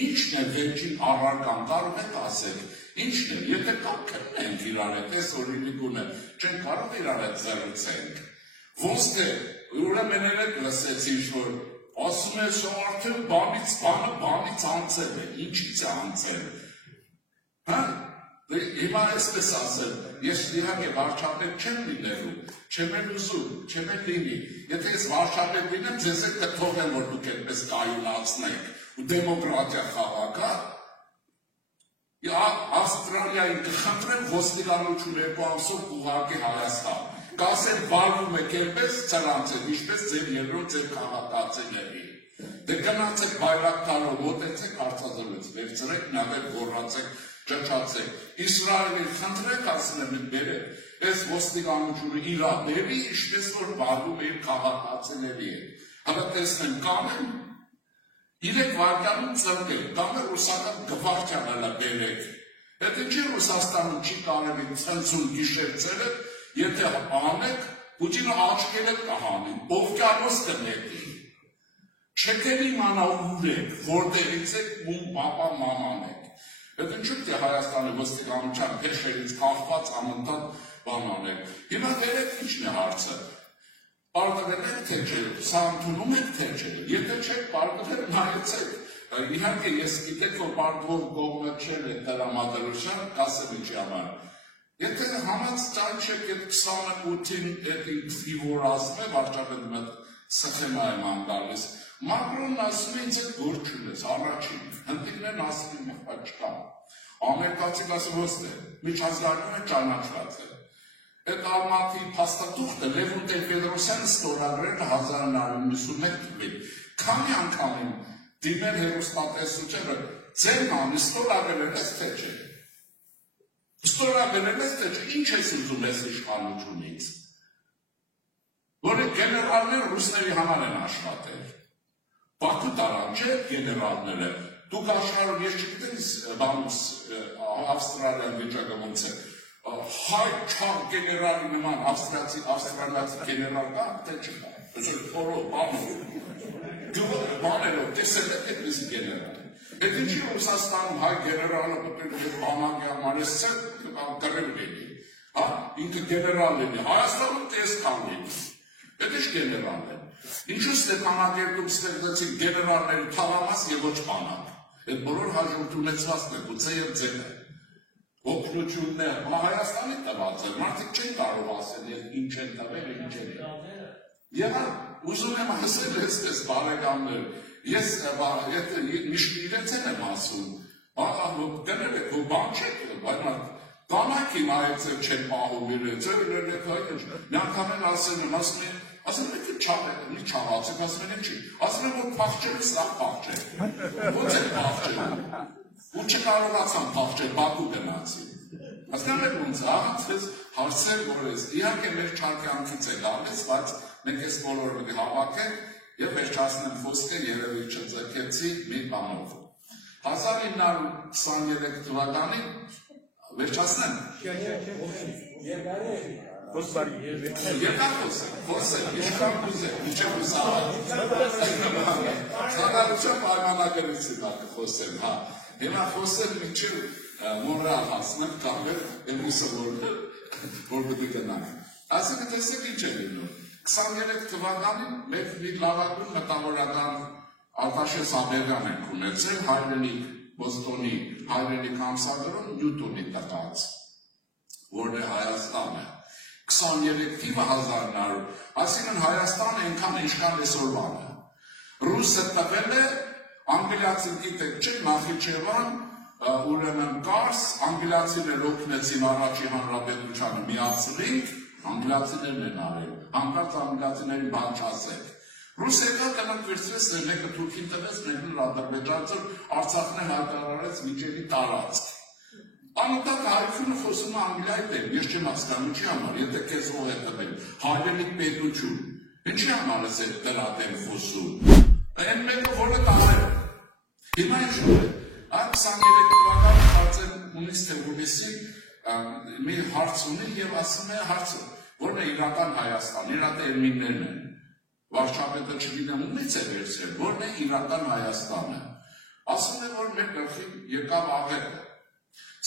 ինչն է վերջին առարկան կարող եք ասեք, ինչն է, եթե կապ քննենք իրար հետ, այս օրինիկուն է, չենք կարող իրար հետ զրուցենք, ոնց թե, ուրեմն երեք լսեցի ինչ-որ, ասում է շո արդեն բանից անցել է, ինչից է անցել, հա? Հիմա այսպես ասել, ես իհարկե վարչապետ չեմ լինելու, չեմ էլ ուզում, չեմ էլ լինի, եթե ես վարչապետ լինեմ, ձեզ էլ կթողեմ, որ դուք այդպես կայունացնեք ու դեմոկրատիա խաղաք, Ավստրալիային կխնդրեմ ոստիկանություն 2 ամսով ուղարկի Հայաստան, կասեն վարվում եք այդպես ծրանցեք, ինչպես ձեր երկրորդ ձեր քաղաքացիների, դե գնացեք Բայրակտարով, մոտեցեք հարցազրույց, վերցրեք, նավեր գոռացեք, ճաճացեք, Իսրայելին խնդրեք ասնեմ են բերեք, այս ոստիկանությունը իրա բերի, ինչպես որ վարվում է իր քաղաքացիների հետ, հələ տեսնեմ կանեմ, 3 վարկյանում ծրկել, կամ է ռուսական գվարդյան հələ բերեք, հետ ինչի Ռուսաստանում չի կարելի ցնցում գիշերցերը, եթե անեք, Պուտինը աչքերը կհանին, օվկիանոս կնետի, չեք էլ իմանա ուր եք, որտեղից եք, ում պապա մաման եք, հետ ինչու թե Հայաստանի ոստիկանության փեշերից կախված անընդհատ բան անել, հիմա վերեք ինչն է հարցը, պարտվել եք թե չէ, սա ընդունում եք թե չէ, եթե չեք պարտվել նայեցեք, իհարկե ես գիտեք, որ պարտվող կողմը չէր է տրամադրության, կասեմ ինչի համար, եթե համաց ճայն չեք այդ 28-ին այդ ինքսի որ ասում է, վարչապետում այդ սխեմա եմ անգալիս, Մակրոնն ասում է ինձ այդ որ չունես, առաջին, հնդիկներն ասում են մեղբա չկա, ամերիկացիք ասում ոստը, միջազգայնությունը ճանաչված է, այդ արմատի փաստաթուղթը Լևոն Տեր-Պետրոսյանը ստորագրել 1991 թվականին, քանի անգամ եմ դիմել հեռուստատեսությանը, ձեր նամը ստորագրել ես թե չէ, ստորագրել ես թե չէ, ինչ ես ուզում ես իշխանությունից, որ այդ գեներալները ռուսների համար են աշխատել, Բաքու տարան չէ գեներալները, դուք աշխարհում ես չգիտեմ բանուս Ավստրալիան վիճակը ոնց է, հայ չար գեներալի նման ավստրալիացի գեներալ կա, թե չկա, այսօր փորո բաներով տեսել եք այդպիսի գեներալ, այդ ինչի Ռուսաստանում հայ գեներալը պետք է բանակի համար էսել կռիվ լինի, ինքը գեներալ լինի, Հայաստանում տեսքան լինի, այդ ինչ գեներալ է, ինչու Ստեփանակերտում ստեղծեցին գեներալների թաղամաս եւ ոչ բանակ, այդ բոլոր հաջորդ ունեցվածն է, գուցե եւ ձենը, օգնություններ, Հայաստանի տված է, մարդիկ չեն կարող ասել ինչ են տվել, ինչ են եւ ուզում եմ ասել այսպես բարեկամներ, ես միշտ իրենց եմ ասում, դնել եք, որ բան չեք, բայց բանակի նայեցեք չեն պահում իրենց, մի անգամ են ասել եմ, ասում եք չավեք, մի չավացեք, ասում են չի, ասում են որ պաղջել սա պաղջել, ոնց է պաղջել, ու չկարողացան պաղջել, Բաքու գնացին, ասում են ոնց, աղացես հարցեր, որ ես, իհարկե մեր չարքյանքից է գալես, բայց մենք ես բոլորը հավաքենք և վերջացնեմ խոսքը երևի չձգեցի մի բանով, 1923 թվականին վերջացնեմ, Երկա խոսել, ինչքան կուզեք, միջև ուսավակ, սաղարության պայմանագրիցի դակը խոսել, հիմա խոսել միջև մոնրալ հասնեմ, կաղեր էմուսը որ բդի գնանք, ասեք տեսեք ինչ է լինում, 23 թվականին մեր մի լավագույն մտավորական Արտաշես Աբեղյան ենք ունեցել, հայրենիք Բոստոնի հայրենիք ամսագրում Նյուտոնի տկած, որն է Հայաստանը, 23 թիվը 1900, այսինքն Հայաստանը այնքան ինչքան այսօրվանը, ռուսը տվել է, անգլիացին գիտեք չէ, Նախիջևան, ուրեմն Կարս, անգլիացիներ օգնեցին առաջի հանրապետությանը միացրինք, անգլիացիներն են արել, հանկարծ անգլիացիներին բան չասեք, Ռուսիա կնակ վերցրեց, մեկը Թուրքին տվեց, մեկն Ադրբեջանցը Արցախն է հայտարարեց միջերի տարածք, Անընդհատ հայությունը խոսում է Անգլիայի դեմ, ես չեմ հասկանում չի համար, եթե քեզ ով է տվել, հայրենիք պետություն, ինչի համար ես այդ դրա դեմ խոսում, այն մեկը որը տարել, հիմա ինչ է, այդ 23 թվականի հարցը ունից թե որպեսի մի հարց ունի եւ ասում է հարցը, որն է իրական Հայաստան, իրա տերմիններն են։ Վարչապետը չգիտեմ ումից է վերցրել, որն է իրական Հայաստանը։ Ասում է, որ մեր գլխին եկավ աղետը,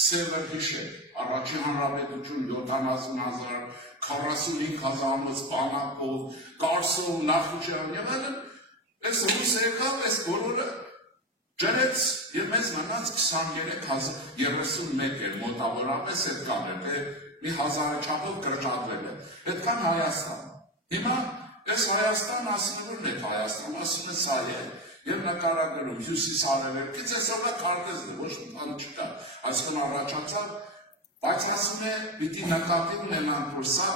սևը հիշել, առաջին հանրապետություն 70,000, 45,000 բանակով, Կարսով, Նախիջևան եւ այլն, այս ռուսը եկավ, այս բոլորը ջրեց եւ մեզ մնաց 23,031 էր մոտավորապես այդ կաներ, մի հազարը չափով կրճատվել է։ Այդքան Հայաստան։ Հիմա այս Հայաստան ասում որն է Հայաստան, ասում է սա է, եւ նկարագրում հյուսիս արևելքից, այսօր քարտեզն է, ոչ մի բան չկա, այսքան առաջացավ, բայց ասում է պիտի նկատի ունենանք, որ սա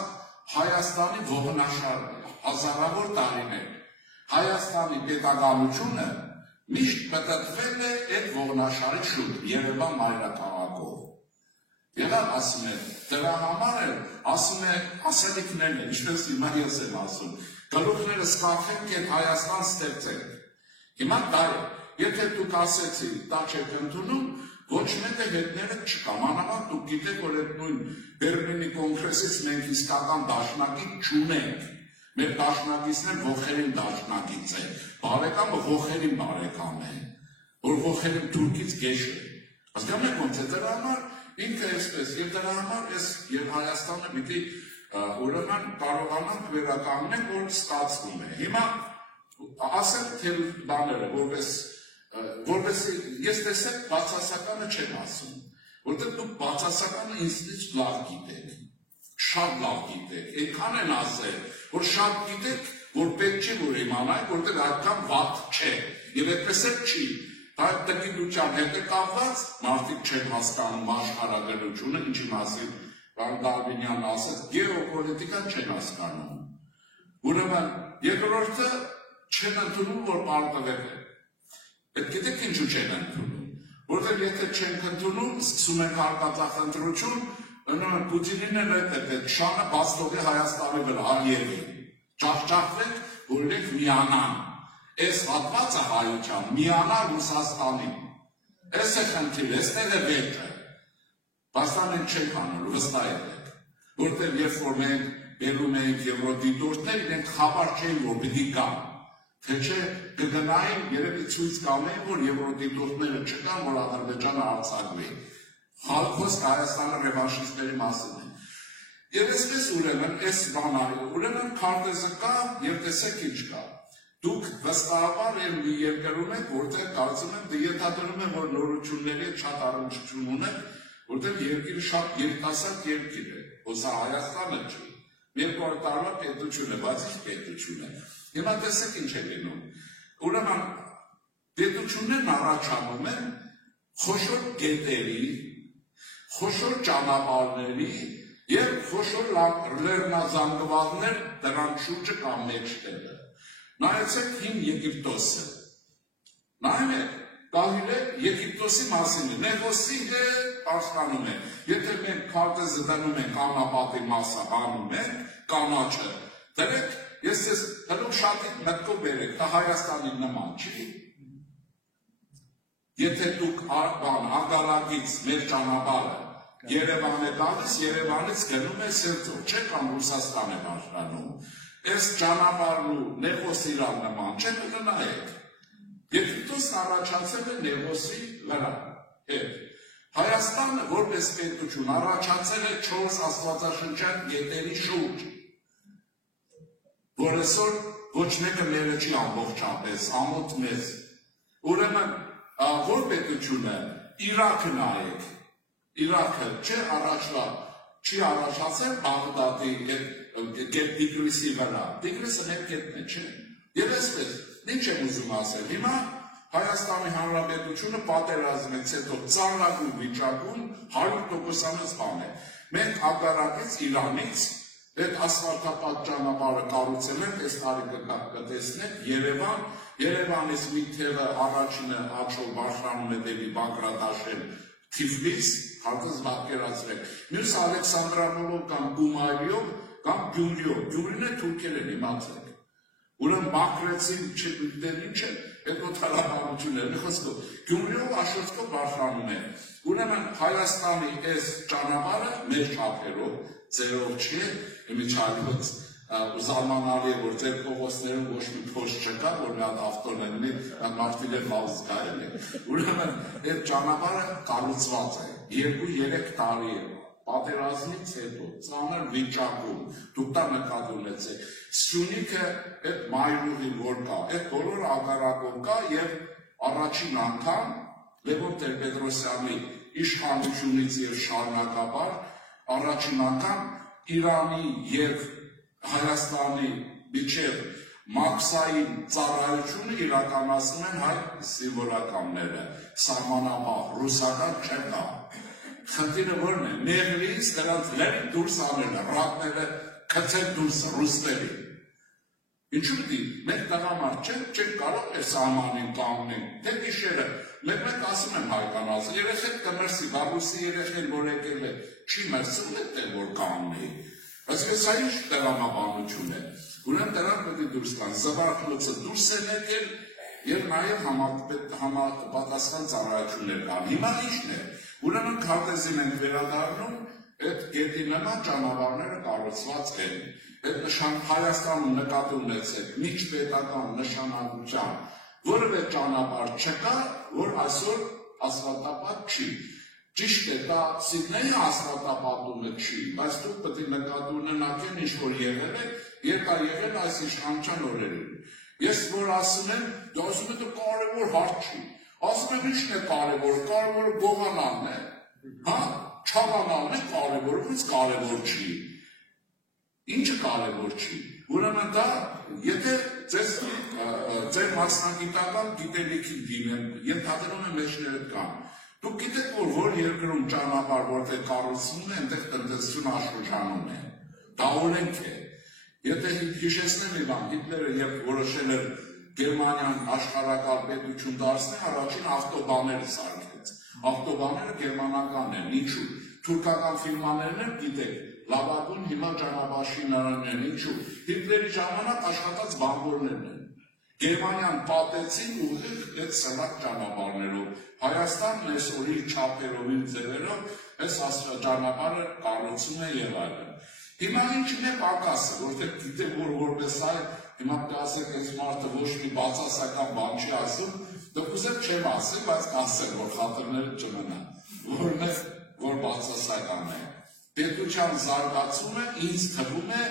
Հայաստանի ողնաշարն է, հազարավոր տարիներ, Հայաստանի պետականությունը միշտ պտտվել է այդ ողնաշարի շուրջ, Երևան մայրաքաղաքով։ Եվ ասում է, դրա համար էլ ասում է ասելիքներն են, ինչպես հիմա ես եմ ասում, գլուխները սկաֆենք այդ Հայաստան ստեղծենք։ Հիմա դա է, եթե դուք ասեցիք, դա չեք ընդունում, ոչ մեկը հետները չկա, մանավանդ դուք գիտեք, որ այդ նույն Բերլինի կոնգրեսից մենք իսկական դաշնակից չունենք, մեր դաշնակիցն ողերին դաշնակից է, բարեկամը ողերին բարեկամ է, որ ողերին թուրքից գեշ է։ Հասկանում եք ոնց է դրա համար ինքը այսպես, եւ դրա համար այս եւ Հայաստանը պիտի ուրեմն կարողանանք վերականգնել, որ ստացվում է։ Հիմա ասեմ թե բաները, որպես ես տեսեք բացասականը չեմ ասում, որտեղ դուք բացասականը ինձնից լավ գիտեք, շատ լավ գիտեք, այնքան են ասել, որ շատ գիտեք, որ պետք չի որ իմանայք, որտեղ այդքան վատ չէ, եւ այդպես էլ չի։ Դա տկիտության հետ է կապված, մարդիկ չեն հասկանում աշխարհագրությունը, ինչի մասին Պարոն Դարբինյանն ասաց, գեոպոլիտիկան չեն հասկանում։ Ուրեմն երկրորդը չեն ընդունում, որ պարտվել է։ Այդ գիտեք ինչու չեն ընդունում, որտեղ եթե չեն ընդունում, սկսում են հարկածախնդրություն, ուրեմն Պուտինին էլ այդ շանը բաց թողի Հայաստանի վրա, Ալիևին, ճախճախվեք, որ իրենք միանան։ Այս հատվածը հայության, միանա Ռուսաստանին, այս է խնդիրը, այստեղ է վեճը, բաստան ենք չենք անելու, վստահ եք, որտեղ երբ որ մենք բերում ենք եվրոդիտորդներ, իրենք խաբար չէին, որ պիտի կան, թե չէ կգնային, երևի ցույց կանեին, որ եվրոդիտորդները չկան, որ Ադրբեջանը արձակվի, խոսք Հայաստանը ռևանշիստների մասին է։ Եվ այսպես ուրեմն, այս բանալը, ուրեմն քարտեզը կա և տեսեք ինչ կա։ Դուք վստահաբար մի երկրում եք, որտեղ կարծում եմ ենթադրում եմ, որ նորությունների շատ առնչություն ունեք, որտեղ երկիրը շատ երիտասարդ երկիր է, ոսա Հայաստանը չի, 200 տարվա պետություն է, բայց ինչ պետություն է։ Հիմա տեսեք ինչ է լինում։ Ուրեմն պետություններն առաջանում են խոշոր գետերի, խոշոր ճանապարհների եւ խոշոր լեռնազանգվածներ դրանց շուրջը կամ մեջտեղը։ Նայեցեք հին Եգիպտոսը, նայում եք, կահիլ է Եգիպտոսի մասին է, Նեգոսի է պարսկանում է, եթե մենք քարտեզը դնում ենք անապատի մասը հանում ենք, կանաչը, դրեք, ես ես հլուկ շատիկ մտքով բերեք, դա Հայաստանի նման չի, եթե դուք ագարագից մեր ճանապարհը Երևան է գալիս, Երևանից գնում է Սերձով, չէ կամ Ռուսաստան է բաժանում, այս ճանապարհն ու Նեգոսի իրան նման չէ, կգնայեք։ Եգիպտոսն առաջացել է Նեգոսի վրա, Հայաստանը որպես պետություն առաջացել է 4 աստվածաշնչյան գետերի շուրջ, որ այսօր ոչ մեկը մերը չի ամբողջապես, ամոթ մեզ։ Ուրեմն որ պետությունը Իրաքը նայեք, Իրաքը չի առաջացել Բաղդադի գետ Տիգրիսի վրա, Տիգրիսը մեր գետն է, չէ։ Եվ այսպես, ինչ եմ ուզում ասել, հիմա Հայաստանի Հանրապետությունը պատերազմից հետո ծանրագույն վիճակում 100% բան է։ Մենք հակառակից Իրանից այդ ասֆալտապատ ճանապարհը կառուցել ենք, այս տարի կտեսնենք Երևանից մի թևը առաջինը Աջով բարձրանում է դեպի Բագրատաշեն, Թիֆլիս, հարկս պատկերացրեք։ Մյուս Ալեքսանդրապոլով կամ Գումարիով կամ Գյումրիով, Գյումրին է թուրքերեն իմացեք։ ուրեմն մաքրեցին չգիտեն ինչ է, այդ օտարաբանությունները, մի խոսքով, Գյումրիով աշոտքով բարձրանում է, ուրեմն Հայաստանի այս ճանապարհը մեր չափերով, ձերով չի, իմիջայլոց զարմանալի է, որ ձեր փողոցներում ոչ մի փոշ չկա, որ մի հատ ավտոն լինի, մարդիկ լավ զգայել է, ուրեմն այդ ճանապարհը կառուցված է, 2-3 տարի է, պատերազմից հետո, ծանր վիճակում, դուք դա նկատի ունեցեք, Սյունիքը այդ մայրուղին որ կա, այդ բոլոր ագարակով կա և առաջին անգամ Լևոն Տեր-Պետրոսյանի իշխանությունից և շարունակաբար առաջին անգամ Իրանի և Հայաստանի միջև մաքսային ծառայությունը իրականացնում են հայ սիմվոլականները, սահմանապահ, ռուսական չկա։ Խնդիրը որն է, մեղրից դրանց լերի դուրս անելը, ռատները քցել դուրս ռուսների։ Ինչու՞ դի, մենք տղամարդ չենք կարող այս սահմանին կանգնել, թե գիշերը, մեկ ասում եմ հայկանաց, երեխեք կմրսի, բաբուսի երեխեն որ եկել է, չի մրսում է թե որ կանգնի։ Բայց այս ինչ տեղամաբանություն է, ուրեմն դրանք պետք է դուրս կան, զվարթլոցը դուրս են եկել և նաև համապատասխան ծառայություններ կան։ Հիմա ինչն է, ուրեմն քարտեզին ենք վերադառնում, այդ գետի նման ճանապարհները կառուցված են։ Այդ Հայաստանում նկատի ունեցեք միջպետական նշանակության որևէ ճանապարհ չկա, որ այսօր ասֆալտապատ չի։ Ճիշտ է, դա Սիդնեյի ասֆալտապատումը չի, բայց դուք պետք է նկատի ունենաք ինչ որ եղել է, եւ դա եղել այս իշխանության օրերին։ Ես որ ասում եմ, դա ասում եմ դա կարևոր հարց չի։ Ասում եմ ինչն է կարևորը գողանալն է, հա, չաղանալն է կարևորը, ոնց կարևոր չի։ Ինչը կարևոր չի։ Ուրեմն դա, եթե ձեր մասնագիտական գիտելիքին դիմեմ, ենթադրում եմ մեջները կան։ Դուք գիտեք, որ երկրում ճանապարհ որտեղ կառուցվում է, այնտեղ տնտեսություն աշխուժանում է։ Դա օրենք է։ Եթե հիշեցնեմ մի բան, Հիտլերը երբ որոշել էր Գերմանիան աշխարհակալ պետություն դարձնել, առաջին ավտոբանները սարքեց։ Ավտոբանները գերմանական են, ինչու՞։ Թուրքական ֆիրմաներն են, գիտեք, լավագույն հիմա ճանապարհաշինարաններն են, ինչու՞։ Հիտլերի ժամանակ աշխատած բանվորներն են։ Գերմանիան պատեցին ուղիղ այդ սնակ ճանապարհներով։ Հայաստանն այս օրի չափերով իր ձևերով այս ճանապարհը կառուցում է եւ այլն։ Հիմա ինչն է պակասը, որտեղ գիտեք, որ որպես այ հիմա կասեք, այս մարդը ոչ մի բացասական բան չի ասում, դուք ուզեք չեմ ասել, բայց կասեմ, որ խաթրները չմնան, որն է, որ բացասական է։ Պետության զարգացումը ինձ թվում է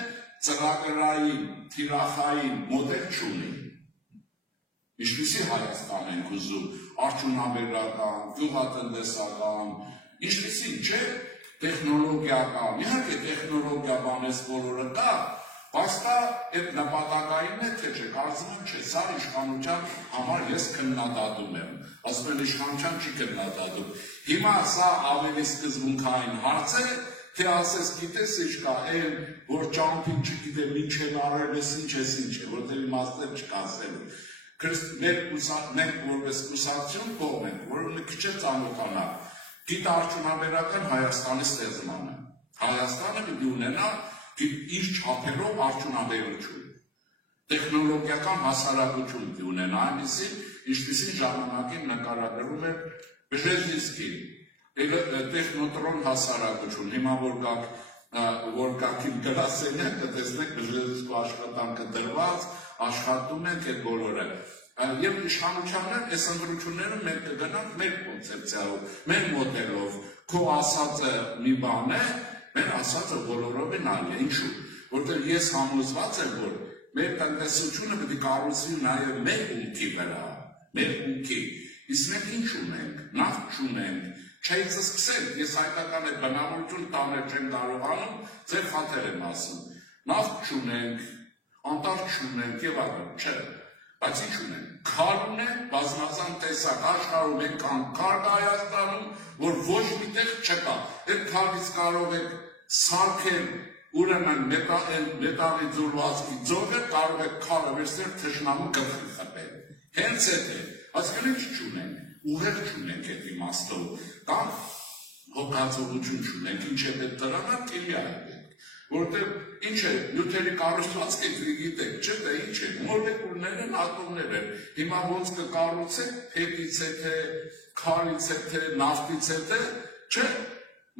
ծրագրային, թիրախային մոդել չունի։ Ինչպիսի Հայաստան ենք ուզում, արդյունաբերական, գյուղատնտեսական, ինչպիսի չէ, տեխնոլոգիական, իհարկե տեխնոլոգիա բանես բոլորը կա, բայց դա այդ նպատակային է, թե չէ, կարծում եմ չէ, սա իշխանության համար ես քննադատում եմ, ասում եմ իշխանության չի քննադատում։ Հիմա սա ավելի սկզբունքային հարց է, թե ասես գիտես ինչ կա, այն որ ճամփին չգիտեմ ինչեն արել ես ինչ է, որտեղ իմաստներ չկասելու։ Մենք որպես կուսակցություն կողմ ենք, որ մի քիչ ծանոթանանք գիտարդյունաբերական Հայաստանի ստեղծմանը։ Հայաստանը պիտի ունենա իր չափերով արդյունաբերություն, տեխնոլոգիական հասարակություն պիտի ունենա, այնպիսին, ինչպիսին ժամանակին նկարագրում էր Բժեզինսկին, տեխնոտրոն հասարակություն, հիմա որ գաք իմ գրասենյակ, կտեսնեք Բժեզինսկու աշխատանքը դրված, աշխատում ենք այդ բոլորը։ Եվ իշխանություններ այս ընտրությունները մենք կգնանք մեր կոնցեպցիայով, մեր մոդելով, քո ասածը մի բան է, մեր ասածը բոլորովին այլ է, ինչու, որտեղ ես համոզված եմ, որ մեր տնտեսությունը պետք է կառուցվի նաև մեր ունքի վրա, մեր ունքի, իսկ մենք ինչ ունենք, նավթ չունենք, չայց սկսենք, ես հայկական այդ բնավորություն տանել չեմ կարողանում, ձեր խաթեր եմ ասում, նավթ չունենք, անտառ չունենք եւ այլն, չէ, բայց ինչ ունենք, քար ունենք, բազմազան տեսակ աշխարհում այնքան քար կա Հայաստանում, որ ոչ մի տեղ չկա, այդ քարից կարող եք սարքել, ուրեմն մետաղի ձուլվածքի ձողը, կարող եք քարը վերցնել թշնամու գլխի խփել, հենց այդ է, այսինքն ինչ չունենք, ուղեղ չունենք այդ իմաստով, կամ հոգացողություն չունենք, ինչ է պետք դրանա, կելի այլ պետք, որտեղ ինչ է նյութերի կառուցվածքը գիտեք, չէ՞ դա ինչ է, մոլեկուլներ են, ատոմներ են, հիմա ոնց կկառուցեք, փետից է թե, քարից է թե, նավթից է թե, չէ՞,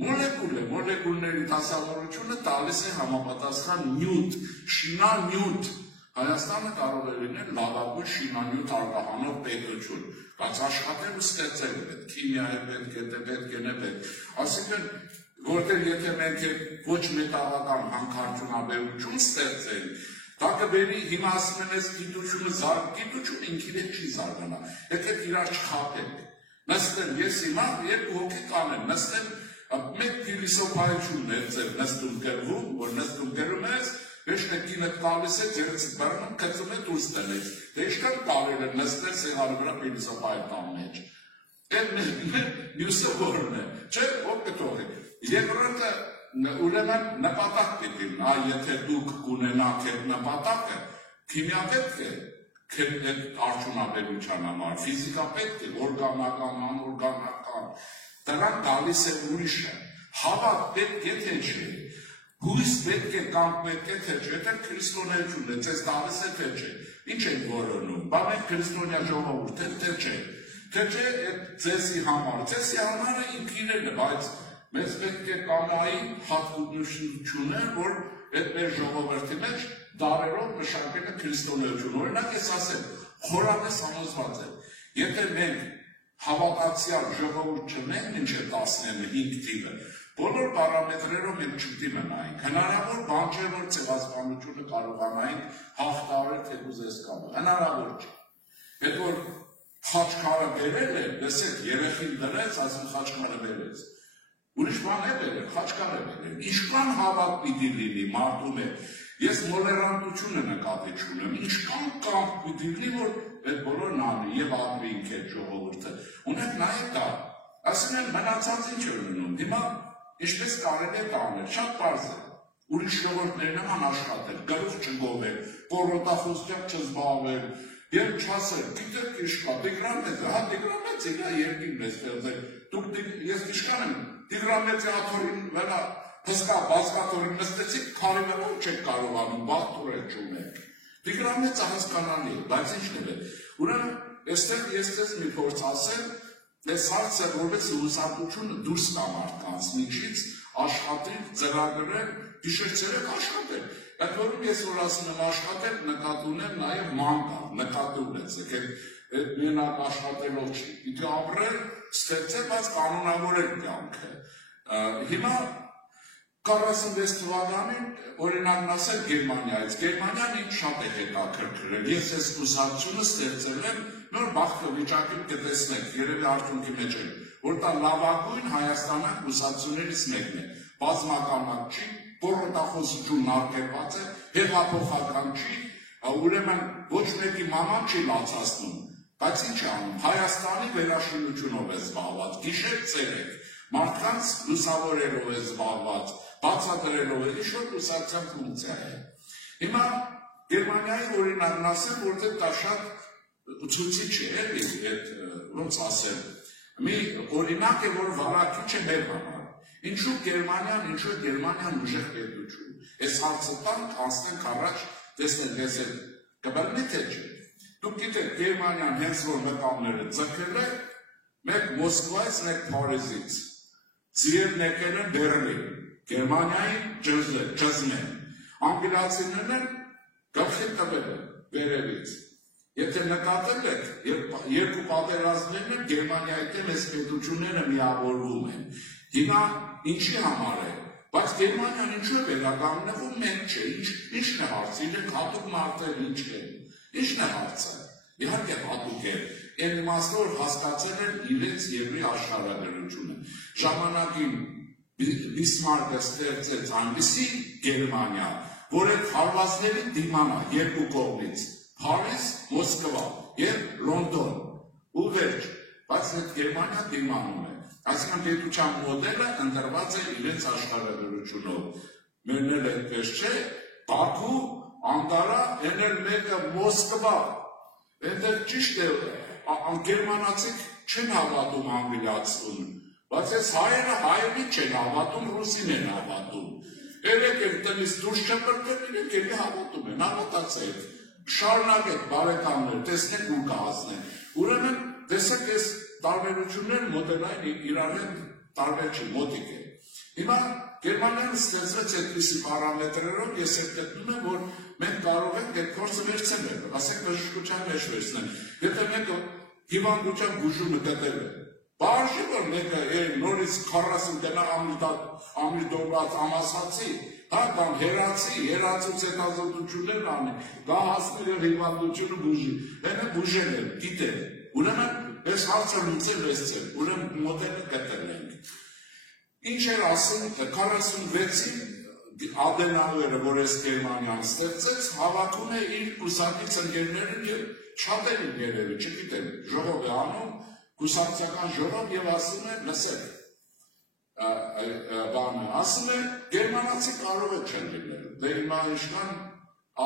մոլեկուլ է, մոլեկուլների դասավորությունը տալիս է համապատասխան նյութ, շինանյութ, Հայաստանը կարող է լինել լավագույն շինանյութ արտահանող պետություն, բայց աշխատել ու ստեղծել է պետք, քիմիա է պետք է, այսինքն որտեղ եթե մենք ոչ մետաղական հանքարդյունաբերություն ստեղծենք, դա կբերի հիմա ասում են այս գիտությունը ինքին էլ չի զարգանա, եկեք իրար չխաբենք, նստեն ես հիմա երկու հոգի կանեմ, նստեն մեկ փիլիսոփայություն ներծել նստում գրվում, որ նստում գրում ես, Վեշտը կինը տալիս է, ձերեցիք բարանում կծում է դուրս տնեց, դե իշկան կարել է նստել սեղանի վրա փիլիսոփայական մեջ, մյուսը որն է, չէ, ով կթողեք, երկրորդը ուրեմն նպատակ պիտի, եթե դուք կունենաք այդ նպատակը, քիմիա պետք է, արդյունաբերության համար, ֆիզիկա պետք է, օրգանական, անօրգանական, դրան տալիս է ուրիշը, հավատ պետք է թե չէ, հույս պետք է կամ պետք է թե չէ, եթե քրիստոնեություն է, ձեզ տալիս է թե չէ, ինչ ենք որոնում, բա մենք քրիստոնյա ժողովուրդ ենք թե չէ, ձեզի համարը ինքիրել է, բայց մեզ պետք է կանայի հատկություններ, որ այդ մեր ժողովրդի մեջ դարերով մշակել է քրիստոնեություն, օրինակ ես ասեմ, խորապես համոզված եմ, եթե մենք հավատացյալ ժողովուրդ չնենք, ինչ է 15 թիվը, բոլոր պարամետրերով մենք չդիմանայինք, հնարավոր բան չէ, որ ցեղասպանությունը կարողանայինք հաղթահարել թեկուզ այս կամը, հնարավոր չէ։ Այդ որ խաչքարը բերել է, լսեք, երեխին դրեց, ասում խաչքարը բերեց։ Ուրիշ բան է բերել, խաչքար է բերել։ Ինչքան հավատ պիտի լինի մարդու մեջ, ես մոլերանտությունը նկատի չունեմ, ինչքան կամք պիտի լինի, որ այդ բոլորն անի եւ ապրի ինք այդ ժողովուրդը։ Ունեք նայեք դա, ասում են մնացած ինչ է լինում, հիմա Ինչպես կարելի է տանել, շատ պարզ է, ուրիշ ժողովուրդների նման աշխատել, գլուխ չգովել, կոռոտախոսությամբ չզբաղվել, եւ չասել, գիտեք ինչ կա, Տիգրամեծը, հա Տիգրամեծը իրա երկիրն է ստեղծել, դուք ես իշքան եմ, Տիգրամեծի աթորին վրա հսկա բազկաթորին նստեցիք, քարի վրա չեք կարողանում, բախտուրել չունեք։ Տիգրամեծը հասկանալի է, բայց ինչն է, ուրեմն այստեղ ես ձեզ մի փորձ ասեմ, Այս հարցը որպես հուսալություն դուրս կա մարդկանց միջից աշխատել, ծրագրել, գիշեր-ցերեկ աշխատել։ Այդ որում ես որ ասում եմ աշխատել, նկատի ունեմ նաև մանկա, նկատի ունեցեք, այդ մենակ աշխատելով չի, պիտի ապրել, ստեղծել, բայց կանոնավորել կյանքը։ Հիմա 46 թվականին օրինակն ասել Գերմանիայից, Գերմանիան ինձ շատ է հետաքրքրել, ես այս կուսակցությունը ստեղծել եմ նոր բախտավիճակին կտեսնեք, երևի արդյունքի մեջ են, որ դա լավագույն Հայաստանյան կուսակցություններից մեկն է, բազմականակ չի, կոռոտախոսությունն արգելված է, հեղափոխական չի, ուրեմն ոչ մեկի մաման չի լացացնում, բայց ինչ է անում, Հայաստանի վերաշինությունով է զբաղված, գիշեր-ցերեկ, մարդկանց լուսավորելով է զբաղված, բացատրելով է, ինչ-որ կուսակցության ֆունկցիա է։ Հիմա Գերմանիայի օրինակն ասեմ, որտեղ դա շատ ցույցիչ է, էլի, ոնց ասեմ, մի օրինակ է, որ վարակիչ է մեր համար։ Ինչու Գերմանիան ուժեղ պետություն։ Այս հարցը տանք, անցնենք առաջ, տեսնենք ես էլ կբռնի թե չէ։ Դուք գիտեք, Գերմանիան հենց որ մտամները ձգել է, մեկ Մոսկվայից, մեկ Փարիզից։ Ձիերն եկել են Բեռլին, Գերմանիային ճզմեն, անգլիացիներն գլխի տվել են վերևից։ Եթե նկատել եք, երկու պատերազմներն են Գերմանիայի դեմ այս պետությունները միավորվում են։ Հիմա ինչի համար է, բայց Գերմանիան ինչու է վերականգնվում, մենք չէ, ինչն է հարցը, իրենք հատուկ մարդեր ինչ են, ինչն է հարցը, իհարկե հատուկ է, այն իմաստով որ հասկացել են իրենց երկրի աշխարհագրությունը։ Ժամանակին Բիսմարկը ստեղծեց այնպիսի Գերմանիա, որ այդ հարվածների դիմանա երկու կողմից, Փարիզ, Մոսկվա եւ Լոնդոն, ու վերջ, բայց այդ Գերմանիա դիմանում է։ Այսինքն պետության մոդելը ընտրված է իրենց աշխարհագրությունով։ Մերն էլ այդպես չէ, Բաքու, Անկարա, այն էլ մեկը Մոսկվա։ Այնտեղ ճիշտ է, գերմանացիք չեն հավատում անգլիացուն, բայց այս հայերը հայերին չեն հավատում, ռուսին են հավատում։ երեք էլ տնից դուրս չպրկեն, իրենք էլի հավատում են, հավատացեք, շարունակեք բարեկամներ, տեսնեք ուր կհասնեն։ Ուրեմն տեսեք այս տարբերությունները մոդելային իրար հետ տարբեր չի, մոտիկ է։ Հիմա Գերմանիան ստեղծվեց այդպիսի պարամետրերով, ես էլ գտնում եմ, որ մենք կարող ենք այդ փորձը վերցնել, ասենք բժշկության մեջ վերցնել։ Եթե մեկը հիվանդության բուժումը գտել է, բաժի որ մեկը նորից 40 տնա ամիրդորված ամասացի, հա կամ հերացուց հետազոտություններ անի, դա հասնել եւ հիվանդությունը բուժի, այնը բուժել է, գիտել։ Ուրեմն այս հարցը լուծել էսցել, ուրեմն մոդելը գտել ենք։ Ինչ էր ասում 46-ին Ադենաուերը, որ այս Գերմանիան ստեղծեց, հավաքում է իր կուսակից ընկերներին եւ շատերին երևի, չգիտեմ, ժողով է անում, կուսակցական ժողով եւ ասում է, լսեք, ասում է, գերմանացի կարող է չեն լինել, դե հիմա ինչքան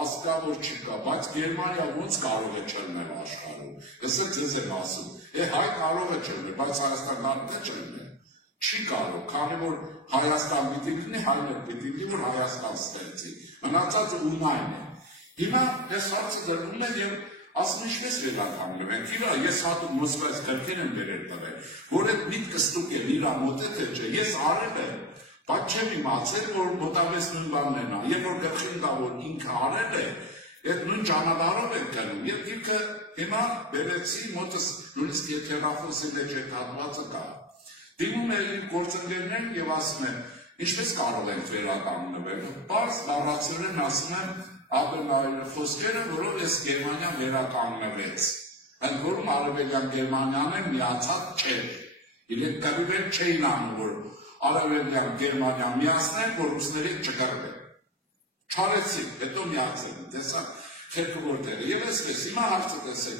ազգա որ չկա, բայց Գերմանիա ոնց կարող է չլնել աշխարհում, ես ձեզ եմ ասում, հայ կարող է չլնել, բայց Հայաստան կարող է չլնել, չի կարող, քանի որ Հայաստան պիտի լինի, հայներ պիտի լինի, որ Հայաստան ստեղծի, մնացածը ումայն է, հիմա ես հարցը դրվում է եւ ասում ինչպես վերականգնվենք, ենք, իրա ես հատուկ Մոսկվայից գրքեր եմ վերել տվել, որ այդ միտքը ստուկ է, իրա մոտ է թե չէ, ես արել եմ, բայց չեմ իմացել, որ մոտավես նույն բանն են, երբ որ գլխին տա, որ ինքը արել է, այդ նույն ճանապարհով ենք գնում, եւ ինքը հիմա վերեցի մոտս նույնիսկ եթե հերախոսի մեջ այդ հատվածը կա, դիմում է իր գործընկերներին եւ ասում են, ինչպես կարող ենք վերականգնվել, բարձ բառացիորեն ասում են Ադենաուերի խոսքերը, որով այս Գերմանիան վերականգնվեց, ընդ որում Արևելյան Գերմանիան միացած չէր, իրենք կրվել չէին անում, որ Արևելյան Գերմանիան միացնեն, որ ռուսներին չկրվեն, չարեցին, հետո միացեն, տեսակ խելքը որտեղ է, եւ այսպես, հիմա հարցը տեսեք,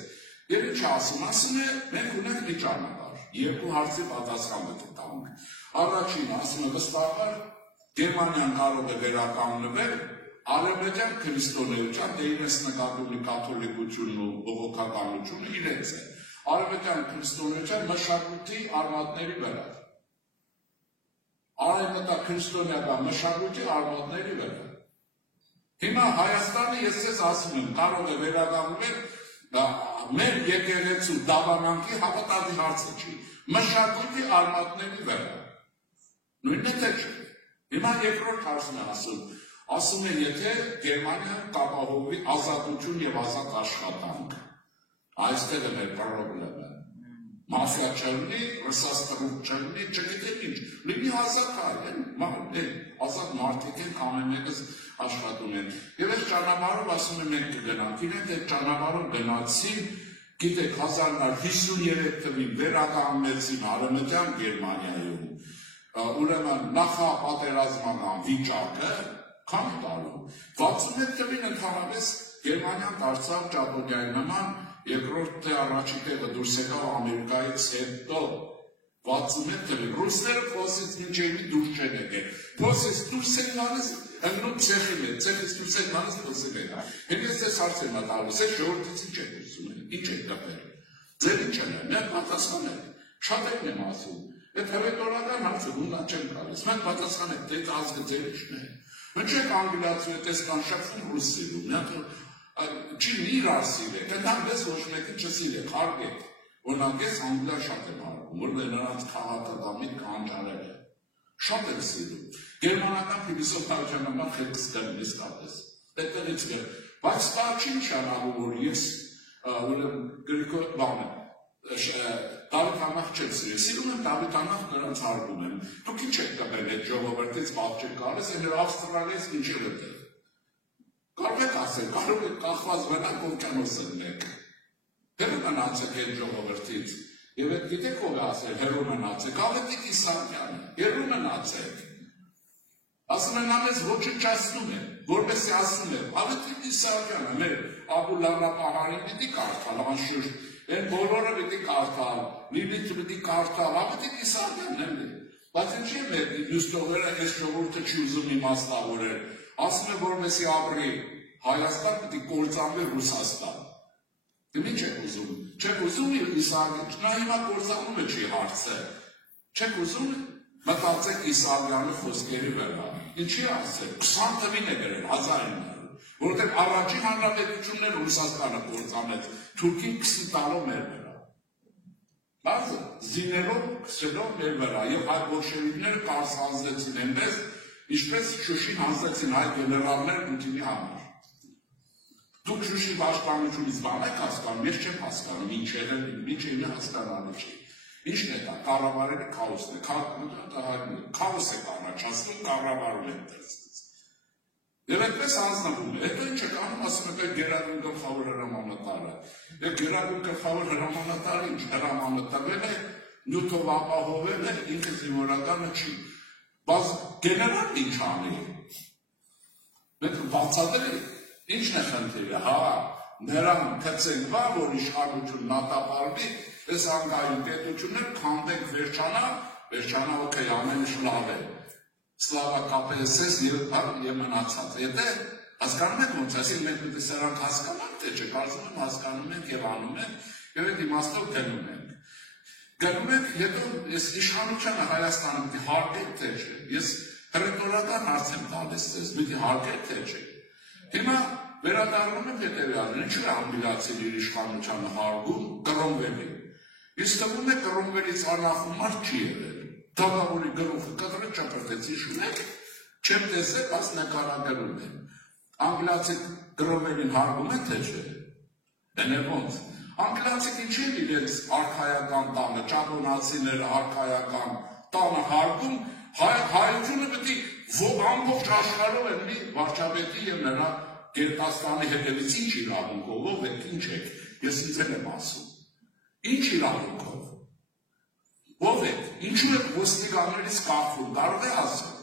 եւ ինչ ասում է, մենք ունենք մի ճանապարհ, երկու հարցի պատասխանը տանք, առաջին ասում է վստահաբար Գերմանիան կարող է վերականգնվել Արևելյան քրիստոնեության, դե իրենց նկատելի կաթոլիկությունն ու բողոքականությունը իրենց է, Արևելյան քրիստոնեության մշակույթի արմատների վրա, արևմտաքրիստոնեական մշակույթի արմատների վրա, հիմա Հայաստանը ես ձեզ ասում եմ, կարող է վերականգնել մեր եկեղեցու դավանանքի հավատալի հարցը չի, մշակույթի արմատների վրա, նույնն է թե չէ, հիմա երկրորդ հարցն է ասում է, եթե Գերմանիան կապահովի ազատություն եւ ազատ աշխատանք, այստեղ է մեր պրոբլեմը, մաֆիա չլինի, ռսաստրուկ չլինի, չգիտեմ ինչ, լինի ազատ ազատ մարդիկ են, ամեն մեկս աշխատում են, եւ այս ճանապարհով ասում եմ մենք կգնանք, իրենք այդ ճանապարհով գնացին, գիտեք 1953 թվականին վերականգնեցին Արևմտյան Գերմանիայում, ուրեմն նախապատերազմական վիճակը քանի տարում, 61 թվականին ընդհանրապես Գերմանիան դարձավ Ճապոնիայի նման երկրորդ թե առաջի տեղը դուրս եկավ Ամերիկայից հետո 61 թվականին ռուսները փոսից մինչեւ դուրս չեն եկել, փոսից դուրս են գալիս ընկնում ցեխի մեջ, ցեխից դուրս են գալիս փոսի մեջ, հետո ես հարց եմ տալիս, այս ժողովրդից ինչ եք ուզում, ինչ եք կապել, ձեր ինչ են, մենք պատասխանել, շատերն եմ ասում, այդ հռետորական հարցը ումնա չեն տալիս, մենք պատասխանենք, դե ազգը ձեր ինչն է, մենք չեք անգլիացու հետ այս կանշապում ռուսիլում, չի իրար սիրեք, ընդհանրապես ոչ մեկը չսիրեք, հարգեք, օրինակ ես անգլիան շատ եմ հարգում, որ նրանց քաղաքակամիտ կանջարել է, շատ եմ սիրում, գերմանական փիլիսոփայության նման խելքս կրեմ իսկապես, այդտեղից կրեմ, բայց դա չի նշանակում, որ ես գրիքո բանը, Դավիթ Անախ չեմ սիրել, սիրում եմ Դավիթ Անախ նրանց հարգում եմ, դուք ինչ եք կպել այդ ժողովրդից բաղ չեք գալիս, այն Ավստրալիայից մինչև այդտեղ, կարող եք ասել, կարող եք կախված մնաք օվկիանոս ընկնեք, հեռու մնացեք այդ ժողովրդից, եւ այդ գիտեք ով է ասել, հեռու մնացեք, Ավետիք Իսահակյանը, հեռու մնացեք, ասում են ամենս ոչնչացնում է, որպեսզի ասում է, Ավետիք Իսահակյանը մեր Աբուլանապահարին պիտի կարդալ, անշուշտ, այն բոլորը պիտի կարդալ, Լիլիթը պիտի կարդալ, Ավետիք Իսահակյանն եմ դե, բայց ինչի է մեր լուստողերը այս ժողովուրդը չի ուզում իմաստավորել, ասում է որպեսզի ապրի, Հայաստան պիտի կործանվի Ռուսաստան, դե ինչ եք ուզում, չեք ուզում Իսահակյան, նա հիմա կործանում է չի հարցը, չեք ուզում մտածեք Իսահակյանի խոսքերի վրա, ինչի ասել, 20 թվին է գրել, 1900, որովհետև առաջին հանրապետություններ Ռուսաստանը կործանեց, Թուրքին 20 տալով մեր վրա։ Բարձր, զիներով, քսելով մեր վրա, և հայ բոլշևիկները կարս հանձնեցին այնպես, ինչպես Շուշին հանձնեցին հայ գեներալներ Պուտինի համար։ Դուք Շուշի պաշտպանությունից բան եք հասկանում, ես չեմ հասկանում, ինչ հասկանալի չի։ Ինչն է դա, կառավարելը քաոսն է, քաոս է կանաչացնում, կառավարում է դրսից։ Եվ այդպես հանձնվում է, հետո ինչ եք անում, ասում եք գերագույն գլխավոր հրամանատարը։ Եվ գերագույն գլխավոր հրամանատարը ինչ հրամանատարվել է, նյութով ապահովել է, ինքը զինվորականը չի։ Բայց գեներալն ինչ անի։ Մենք բացատրի, ինչն է խնդիրը, նրան թծենվա, որ իշխանությունն ատապարվի, այս անկայուն պետություններ քանդենք վերջանա օքեյ, ամեն ինչ լավ է, սլավա կապեսես և մնացած, եթե հասկանում եք ոնց, այսինքն մենք պետք է սրանք հասկանանք, թե չէ, կարծում եմ հասկանում ենք և անում ենք, և այդ իմաստով գնում ենք։ Գնում ենք, հետո ես իշխանությանը Հայաստանը պիտի հարգեք, թե չէ, ես հռետորական հարց եմ տալիս ձեզ, պիտի հարգեք, թե չէ։ Հիմա վերադառնում եմ հետևյալն, ինչու է անգլիացին իր իշխանությանը հարգում Կրոմվելին։ Իսկ թվում է Կրոմվելից անախումար չի եղել։ Թագավորի գլուխը կտրը ճպրտեց, հիշում եք, չեմ տեսել, բայց նկարագրում եմ։ Անգլիացի Կրոմվելին հարգում են, թե չէ։ Էն է ոնց։ Անգլիացիք ինչի են իրենց արքայական տանը, ճապոնացիները արքայական տանը հարգում, հայությունը պետք է ամբողջ աշխարհով են մի վարչապետի և նրա Գերկաստանի հետևից ինչ իրավունքով, եք ինչ եք, ես ինձ եմ ասում, ինչ իրավունքով, ով եք, ինչու եք ոստիկաններից կախվում, կարող է ասել,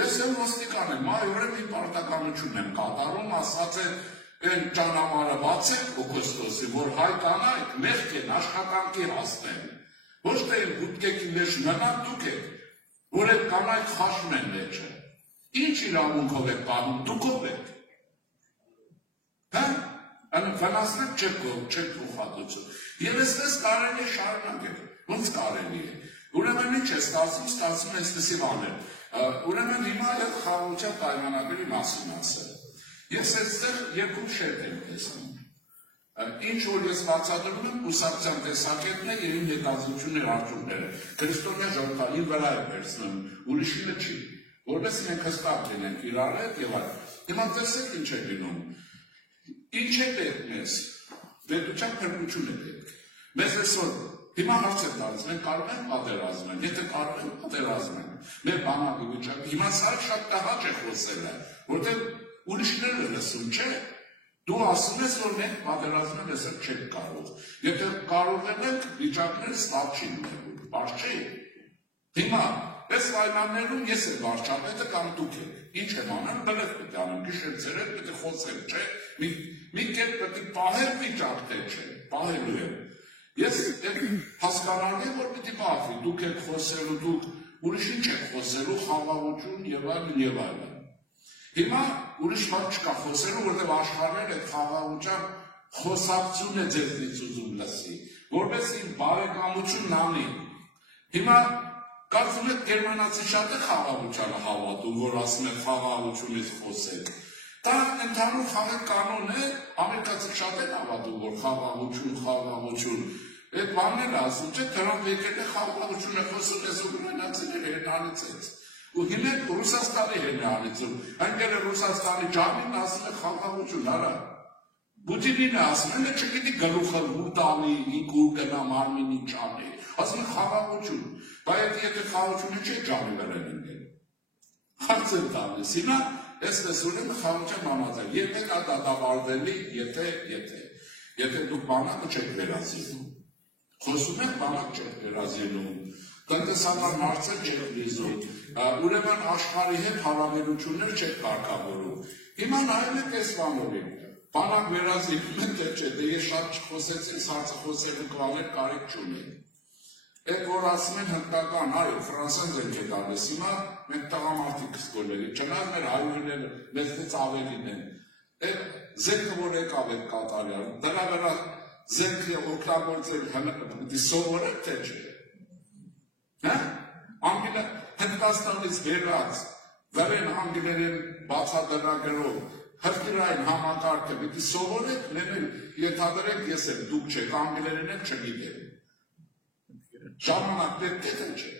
ես եմ ոստիկան եմ, այորեն մի պարտականություն եմ կատարում, ասած է այն ճանապարհը բացեք օգոստոսի, որ հայ կանայք մեղք են աշխատանքի հասնեն, ոչ թե բուտկեկի մեջ մնան դուք եք, որ այդ կանայք խաշում են մեջը, ինչ իրավունքով եք պահում, դուք ով եք, վնասնեք չեք ուղղատություն, և այսպես կարելի է շարունակել, ոնց կարելի է, ուրեմն ինչ է ստացվում է այսպեսի բաներ, ուրեմն հիմա այդ խաղաղության պայմանագրի մասին ասել, ես այստեղ երկու շերտ եմ տեսնում, ինչ որ ես բացատրում եմ կուսակցության տեսակետն է և իմ հետազոտությունների արդյունքները, քրիստոնյա ժողովրդի վրա է վերցնում, ուրիշինը չի, որպես մենք հստակ լինենք իրար հետ և այլ, հիմա տեսեք ինչ է լինում, ինչ է պետք մեզ, պետության փրկություն է պետք, մեզ այսօր հիմա հարց է տալիս, մենք կարող ենք պատերազմել, եթե կարող ենք պատերազմել, մեր բանակի վիճակը, հիմա սա շատ տհաճ է խոսելը, որտեղ ուրիշները լսում չէ, դու ասում ես, որ մենք պատերազմել այսօր չենք կարող, եթե կարող ենք վիճակները ստապ չի լինելու, բաց չի, հիմա այս պայմաններում ես եմ վարչապետը կամ դուք եք, ինչ եմ անում, բլեվ պետք է անում, գիշեր ցերեկ պետք է խոսել, չէ, մի կերպ պետք է պահել վիճակ թե չէ, պահելու եմ, ես հասկանալի է, որ պետք է պահվի, դուք եք խոսելու, դուք ուրիշին չեք խոսելու, խաղաղություն և այլն, հիմա ուրիշ բան չկա խոսելու, որտեղ աշխարհները այդ խաղաղության խոսակցությունն է ձեզնից ուզում լսի, որպես իմ բարեկամությունն անի, հիմա կարծում եք գերմանացի շատ է խաղաղությանը հավատում, որ ասում է խաղաղությունից խոսեք։ Դա ընդհանուր խաղաղ կանոն է, ամերիկացիք շատ են հավատում, որ խաղաղություն, այդ բանն էլ ասում չէ, դրանք եկել է խաղաղություն է խոսում, ես ուկրաինացիները հենանիցեց։ Ու հիմա Ռուսաստանի հենանիցում, այնքան է Ռուսաստանի ջամին ասում է խաղաղություն, արա։ Պուտինին է ասում, է չգիտի գլուխը ուր տանի, ինքուր գնա մարմին ինչ անի, ասում է խաղաղություն, բայց եթե խաղաղությունը չէ ջամի վրա են ընկել։ Հարց եմ տալիս, հիմա այսպես ուրեմն խաղաղության համաձայն, եթե դա դատավարվելի, եթե դուք բանակը չեք վերացնում, խոսում եք բանակ չեք վերացնում, տնտեսական հարցեր չեք լուծում, ուրեմն աշխարհի հետ հարաբերություններ չեք կարգավորում։ Հիմա նայում եք այս բանորին, բանակ վերացնում եք, թե չէ, դե ես շատ չխոսեցի, հարցը խոսելու կարիք չունենք։ Այդ որ ասում են հնդկական, այո, ֆրանսիան ձենք է տալիս, հիմա մենք տղամարդիկ սկոլերի, չնայած մեր հայրենները մեզնից ավելին են, այդ զենքը որ եկավ այդ կատարյալ, դրա վրա զենքը օգտագործել սովորել թե չէ, հնդկաստանից վերած գրեն անգլերեն բացատրագրով, հրկրային համակարգը պիտի սովորեք, ներել ենթադրեք ես եմ, դուք չեք, անգլերեն եք չգիտեմ։ Ժամանակ պետք է թե չէ։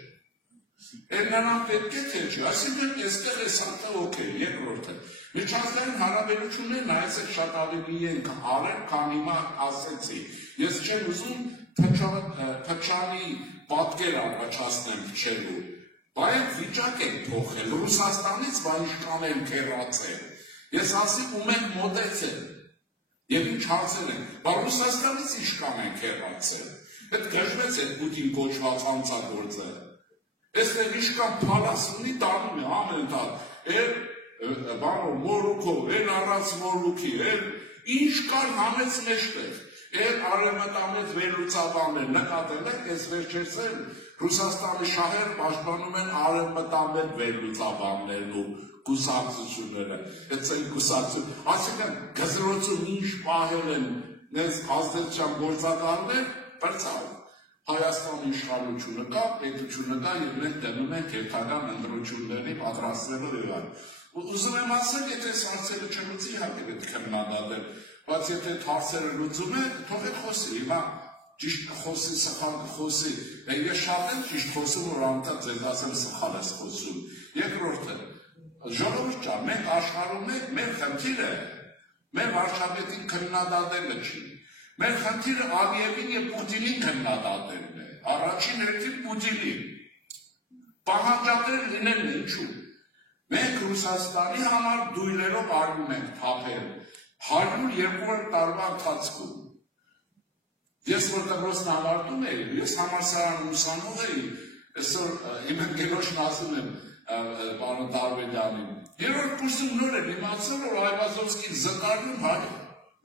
Նրան պետք է թե չէ, այսինքն այստեղ է սանտը օքեյ, երկրորդը։ Միջազգային հարաբերությունները նայեցեք շատ ավելի ենք արել, քան հիմա ասեցի։ Ես չեմ ուզում փչանի պատկեր առաջացնեմ փչելու, բայց վիճակ ենք փոխել, Ռուսաստանից բանիշկան են քերացել։ Ես ասիք ու մենք մոտեցել, և ինչ հարցեր են, բայց Ռուսաստանից ինչքան են քերացել։ Պետք գժվեց այդ Պուտին կոչված հանցագործը։ Այստեղ ինչքան փալաս ունի տանում է ամենտար, բանով մորուքով, առած մորուքի, ինչ կար համեց մեջտեղ, արևմտամետ վերլուծաբաններ նկատել եք, այս վերջերս Ռուսաստանի շահերը պաշտպանում են արևմտամետ վերլուծաբաններն ու կուսակցությունները, այսինքն գզրոցում ինչ պահել են նենց ազդեցության գործակալներ, բրծավ, Հայաստանի իշխանությունը կա, պետությունը կա և մենք դնում ենք հերթական ընտրությունների պատրաստվելով և այլն։ Ուզում եմ ասել, եթե այս հարցերը չլուծի, իհարկե պետք է քննադատել, բայց եթե այդ հարցերը լուծում է, թողեք խոսի, հիմա ճիշտ խոսի, սխալ խոսի, ես շատ եմ ճիշտ խոսում, որ անտակ ձեզ ասեմ սխալ ես խոսում։ Երկրորդը, ժողովուրդ ջան, մենք աշխարհում ենք, մեր խնդիրը մեր վարչապետին քննադատելը չի։ Մեր խնդիրը Ալիևին և Պուտինին քննադատելն է, առաջին հերթին Պուտինին։ Պահանջատեր լինելն ինչու։ Մենք Ռուսաստանի համար դույլերով արվում ենք թափել 100-200 տարվա ընթացքում։ Ես որ դպրոցն ավարտում էի, ես համալսարանում ուսանող էի, այսօր իմ ընկերոջն ասում եմ պարոն Դարբեդյանին, երրորդ կուրսում նոր եմ իմացել, որ Այվազովսկին զտարնում հայ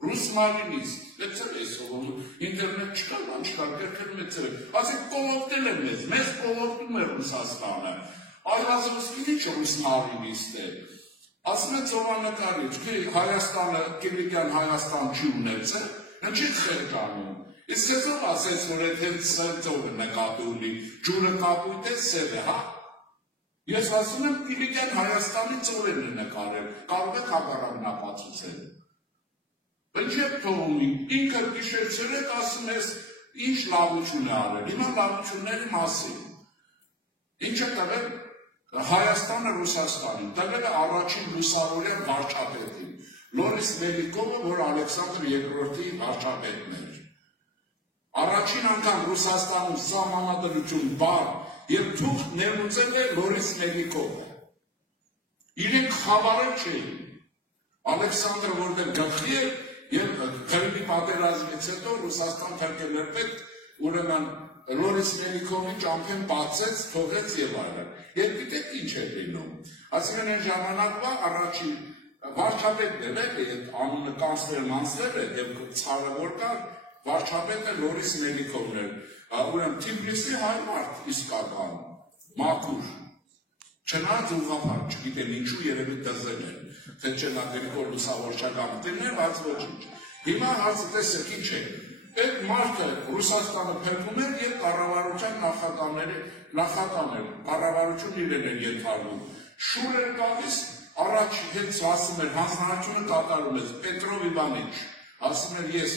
ռուս մարինիստ, այդտեղ է սովորում, ինտերնետ չկա, բան չկա, գրքերում այդտեղ է, ասեք կողոպտել է մեզ կողոպտում է Ռուսաստանը, Այվազովսկին ինչ ռուս մարինիստ է, ասում է ծովանկարիչ, Հայաստանը, Կիլիկյան Հայաստան չի ունեցել, ինչի խելք անում, իսկ ես ով ասեց, որ այդ հենց ծովը նկատի ունի, ջուրը կապույտ է, սև է, հա, ես ասում եմ Կիլիկյան Հայաստանի ծովերն է նկարել, կարող եք հակառակ ապացուցել։ Ինչ եք թողում, ինքը գիշերցրեք, ասում ես, ինչ լավություն է արել, հիմա լավությունների մասին։ Ինչ է տվել Հայաստանը Ռուսաստանին, տվել է առաջին ռուսարորյան վարչապետին, Լորիս Մելիկովը, որ Ալեքսանդր II-ի վարչապետն էր։ Առաջին անգամ Ռուսաստանում սահմանադրություն բար և թուղթ ներմուծել է Լորիս Մելիկովը։ Իրենք խավարել չէին։ Ալեքսանդրը որտեղ գլխի էր և Քրիմի պատերազմից հետո Ռուսաստան թրկել էր պետք, ուրեմն Լորիս Մելիկովին ճամփեն բացեց, թողեց և այլն։ Եվ գիտեք ինչ է լինում։ Այսինքն այն ժամանակվա առաջին վարչապետն էր, այդ անունը կանցլեր է և ցավը որ կար, վարչապետը Լորիս Մելիկովն էր, ուրեմն Թիֆլիսի հայ մարդ իսկական, մաքուր, չնայած ուղղափառ, չգիտեմ ինչու երևի դզել են, թե չէ նա գրքոր լուսավորչական մտերն է, բայց ոչինչ։ Հիմա հարցը տեսեք ինչ է, այդ մարդը Ռուսաստանը փրկում էր և կառավարության նախատան էր, կառավարություն իրեն էր ենթարկում, շուր էր գալիս, առաջ հենց ասում էր, հանձնարարությունը կատարում ես, Պետրով Իվանիչ, ասում էր ես,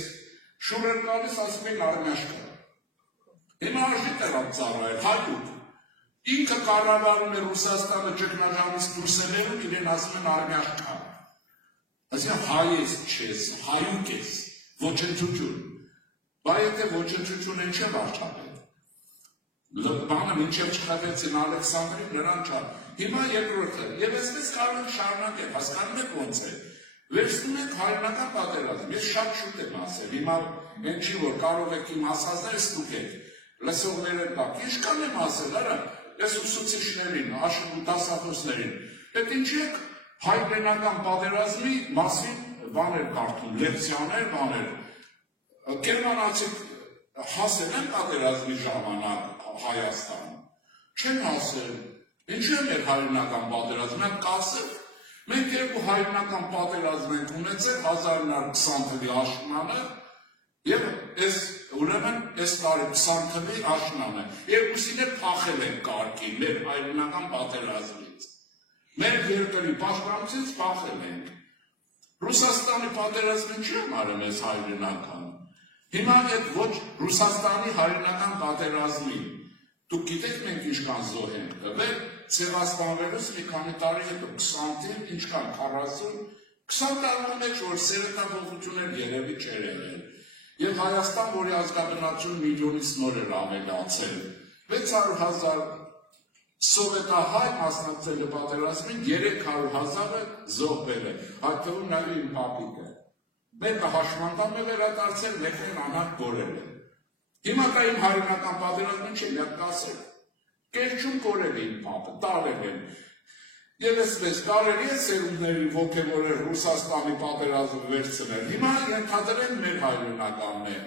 շուր էր գալիս, ասում էին Արմյաշկա։ Հիմա արժի տեղակ ծառայել, հատուկ։ Ինքը կառավարում է Ռուսաստանը ճգնաժամից դուրս ելերում, իրեն ասում են Արմյաշկա։ Այսինքն հայ ես չես, հայուկ ես, ոչնչություն։ Բայց եթե ոչնչություն են չէ վարչապետ։ Բանը մինչև չխաղեցին Ալեքսանդրին նրան չար։ Հիմա երկրորդը, և այսպես կարող ենք շարունակել, հասկանում եք ոնց է։ Վերցնում ենք հայրենական պատերազմ, ես շատ շուտ եմ ասել, հիմա են չի որ կարող եք իմ ասածները ստուգեք, լսողները կակ, ինչքան եմ ասել, արա, ես ուսուցիչներին, դասախոսներին, հետ ինչի եք հայրենական պատերազմի մասին բաներ կարդում, լեկցիաներ, բաներ, գերմանացիք հասել են պատերազմի ժամանակ Հայաստան, չեն հասել, ինչու են էր հայրենական պատերազմ, մենք կասել, մենք երկու հայրենական պատերազմ ենք ունեցել 1920 թվի աշնանը և ուրեմն այս տարի 20 թվի աշնանը, երկուսին էլ փախել ենք կարգին մեր հայրենական պատերազմից։ Մեր երկրի պաշտպանությունից փախել ենք։ Ռուսաստանի պատերազմը չի համարում ես հայրենական։ Հիմա այդ ոչ Ռուսաստանի հայրենական պատերազմի դուք գիտեք մենք ինչքան զոհ ենք տվել, ցեղասպանվելուց մի քանի տարի հետո 20 թիվ, ինչքան 40, 20 տարվա մեջ որ սերտավորություններ երևի չեր եղել։ Եվ Հայաստան, որի ազգաբնակչություն միլիոնից նոր էր ավելացել, 600,000 սովետահայ մասնակցել է պատերազմին, 300,000-ը զոհվել է, այդ թվում նաև իմ պապիկը։ Մեկը հաշմանդամ է վերադարձել, մեկն անհատ կորել է։ Հիմա կա իմ հայրենական պատերազմին չի միակ կասել։ Կերչում կորել է իմ պապը, տարել են։ Եվ այսպես կարելի է սերունդների ոգևորել Ռուսաստանի պատերազմը վերցնել։ Հիմա ենթադրեն մեր հայրենականն է։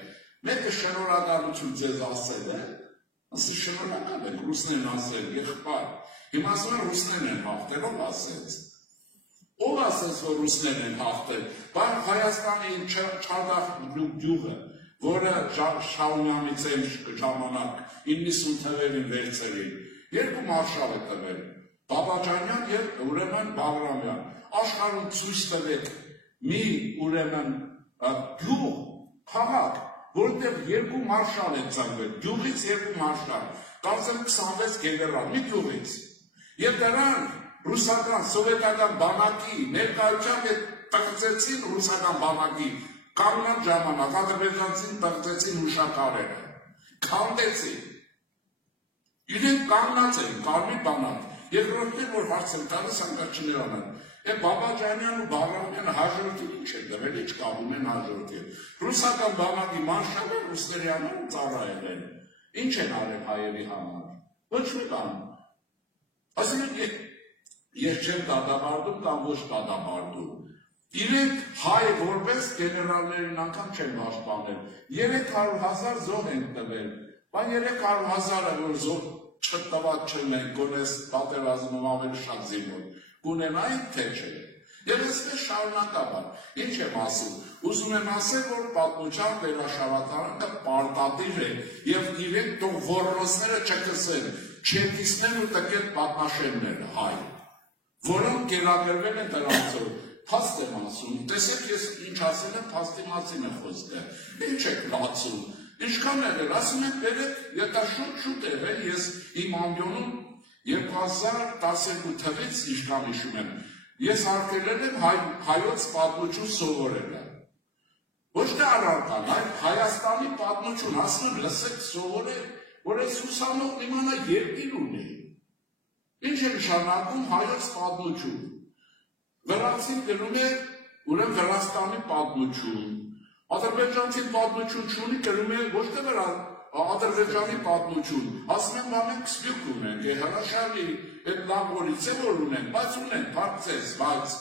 Մեկը շնորհակալություն ձեզ ասել է։ Ասի շնորհակալ ենք, ռուսներն ասել, եղբայր։ Հիմա ասում են ռուսներն են հաղթել, ով ասեց։ Ով ասեց, որ ռուսներն են հաղթել, բայց Հայաստանի Չարդախ գյուղը, որը Շահումյանից են ժամանակ 90 թվերին վերցրին, երկու մարշալ է տվել, Բաբաջանյան և ուրեմն Բաղրամյան, աշխարհում ցույց տվեք մի ուրեմն գյուղ, քաղաք, որտեղ երկու մարշալ է ծնվել, գյուղից երկու մարշալ, կարծեմ 26 գեներալ, մի գյուղից, և դրան ռուսական, սովետական բանակի ներկայությամբ տղծեցին ռուսական բանակի կանգնած ժամանակ, ադրբեջանցին տղծեցին հուշակարերը, քանդեցին, իրենք կանգնած են, կարմիր բանակ, երկրորդներ, որ հարց են տալիս անկարչիներան են, Բաբաջանյան ու Բաղրամյանը հաջորդին ինչ է դրել, ինչ կապում են հաջորդին, ռուսական բանակի մարշալը ռուսների համար ծառայել են, ինչ են արել հայերի համար, ոչ մի բան, ասում են, ես չեմ դադարդում կամ ոչ դադարդում, իրենք հայ որպես գեներալներին անգամ չեն պաշտպանել, 300,000 զոհ են տվել, բայց 300,000-ը, որ զոհ չտված չեն, գոնես պատերազմում ավելի շատ զինվոր, կունենային թե չէ, և այսպես շարունակաբար, ինչ եմ ասում, ուզում եմ ասել, որ պատմության վերաշարատարակը պարտադիր է, և իրենք թող ոռնոցները չկսեն, չերկիսներ ու տկետ պատնաշենները հայ, որոնք կերակրվել են դրանցով, փաստ եմ ասում, տեսեք ես ինչ ասել եմ, փաստի մասին է խոսքը, ինչ եք լացում, ինչքան եղել, ասում եք վերեք, ետա շուտ եղել, ես իմ ամբյոնում 2012 թվից ինչքան հիշում եմ, ես արգելել եմ հայոց պատմություն սովորելը, ոչ թե առարկան, այլ Հայաստանի պատմություն, ասում եմ լսեք սովորել, որ ես ուսանող իմանա երկիր ունի, ինչ է նշանակում հայոց պատմություն, վրացին գրում է ուրեմն Վրաստանի պատմություն, ադրբեջանցի պատմություն չունի, գրում է ոչ թե Ադրբեջանի պատմություն, ասում են մենք սպյուկ ունենք, հրաշալի, այդ լավ որից է որ ունենք, բայց ունենք, բարձես, բայց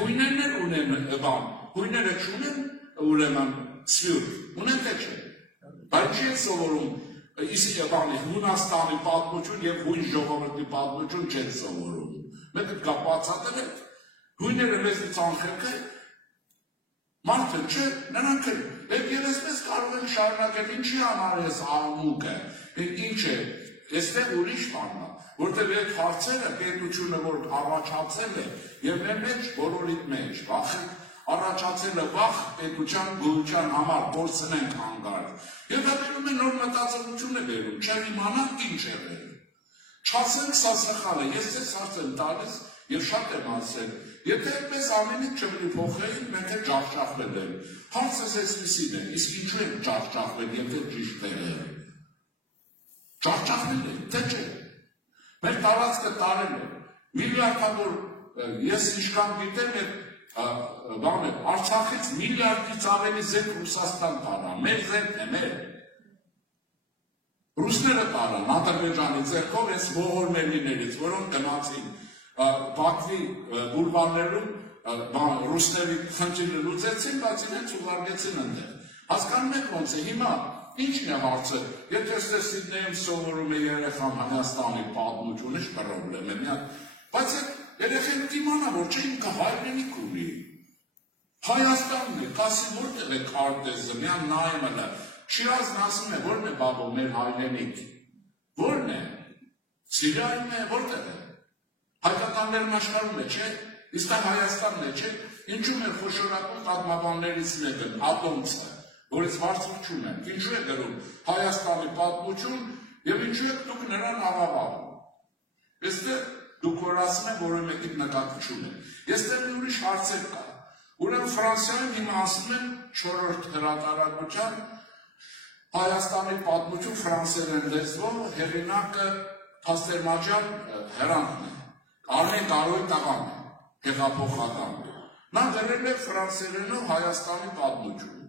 հույներն էլ ունեն բան, հույները չունեն ուրեմն սպյուկ, ունեն թե չէ, բայց չի են սովորում, Հունաստանի պատմություն և հույն ժողովրդի պատմություն չեն սովորում, մենք կա բացատել ենք, հույները մեզնից անխելք է, մարդը չէ, նրանք են, և այսպես կարող են շարունակել, ինչի համար ես աղմուկը, ինչ է, այստեղ ուրիշ բանն, որտեղ այդ հարցերը պետությունը, որ առաջացել է, և մեր մեջ, բոլորիդ մեջ, առաջացել է վախ պետության գոյության համար, գործնենք հանգարտ, և հետևում է նոր մտածողություն է բերում, չեմ իմանանք ինչ է բերում, չասենք սա սխալ է, ես ձեզ հարց եմ տալիս և շատ եմ ասել, եթե այդպես ամենից չվրիփոխեին, մենք է ջախջախվել են, հարցս այսպիսին է, իսկ ինչու են ջախջախվել, եթե ճիշտ է, ջախջախվել են, թե չէ, մեր տարածքը տարել է, միլիարդավոր, ես ինչքան գիտեմ և Արցախից միլիարդից ավելի զենք Ռուսաստան տարան, մեր զենքն է, մեր, ռուսները տարան, Ադրբեջանի ձեռքով ես ողորմելիներից, որոնք գնացին Բաքվի բուլվարներում ռուսների խնդիրը լուծեցին, բայց իրենց ուղարկեցին ընդեղ, հասկանում եք ոնց է, հիմա ինչն է հարցը, եթե Սիդնեյում սովորում է երեխան Հայաստանի պատմություն, ինչ պրոբլեմ է, բայց երեխեն դիմանա, որ չէ ինքը հայրենիք ունի, Հայաստանն է, կասի որտեղ է քարտեզը, միան նայում է, Շիրազն ասում է, որն է բաբո մեր հայրենիք, որն է, Սիրիայում է, որտեղ է, Հայկականներն աշխարհում է, չէ՞։ Իսկ Հայաստանն է, չէ՞։ Ինչու մեր խոշորագույն պատմաբաններից մեկը Ադամսը, որից հարցում չունեն, ինչու է գրում Հայաստանի պատմություն եւ ինչու եք դուք նրան աղավաղում։ Այստեղ դուք որ ասում եք, որը մեկի նկատի չունեն։ Այստեղ ուրիշ հարցեր կա։ Ուրեմն Ֆրանսիայում հիմա ասում են 4-րդ հրատարակության Հայաստանի պատմություն ֆրանսերեն լեզվով հեղինակը Փաստերմաջյան Հրանտն է, Արմեն Կարոյի տղան է, հեղափոխական։ Նա գրել է ֆրանսերենով Հայաստանի պատմություն։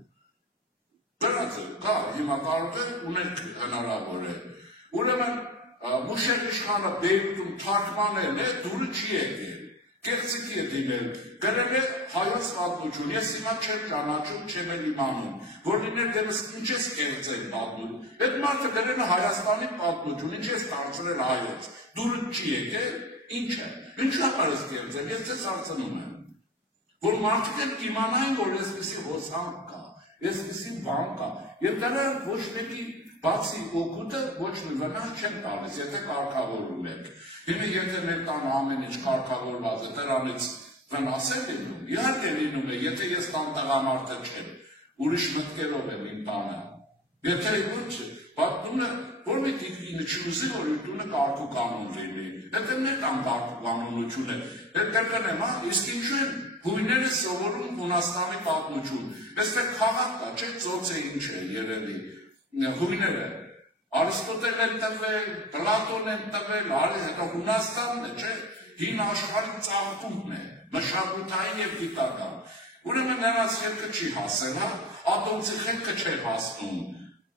Դրանց կա, հիմա կարող է ունենք հնարավոր է։ Ուրեմն Մուշել իշխանը Բեյրութում թարգմանել է, դուրը չի եկել, կեղծիքի է դիմել, գրել է հայոց պատմություն, ես հիմա չեմ ճանաչում, չեմ էլ իմանում, որ լիներ դեմս ինչ ես կեղծել պատմություն, այդ մարդը գրել է Հայաստանի պատմություն, ինչ ես դարձրել հայոց, դուրը չի եկել, ինչ է, ինչ համար ես կեղծել, ես ձեզ հարցնում եմ, որ մարդիկ են իմանային, որ այսպիսի հոսանք կա, այսպիսի բան կա, եւ դրանք ոչ մեկի բացի օգուտը ոչ մի վնաս չեն տալիս, եթե կարգավորում եք։ Հիմա եթե մեր տանը ամեն ինչ կարգավորված է, դրանից վնաս է լինում, իհարկե լինում է, եթե ես տան տղամարդը չեմ, ուրիշ մտքերով եմ իմ տանը։ Եթե ոչ, պատմումը որ մի տիկնինը չուզի, որ իր տունը կարգու կանոն լինի, եթե մեր տան կարգու կանոնություն է, այդ կրկնեմ, իսկ ինչու են հույները սովորում Հունաստանի պատմություն, այստեղ քաղաք կա, չէ, ծոց է ինչ է երևի, հույները, Արիստոտել են տվել, Պլատոն են տվել, հետո Հունաստանն է, չէ, հին աշխարհի ծաղկումն է, մշակութային եւ գիտական։ Ուրեմն նրանց հետքը չի հասել, Ադամսի հետքը չէր հասնում,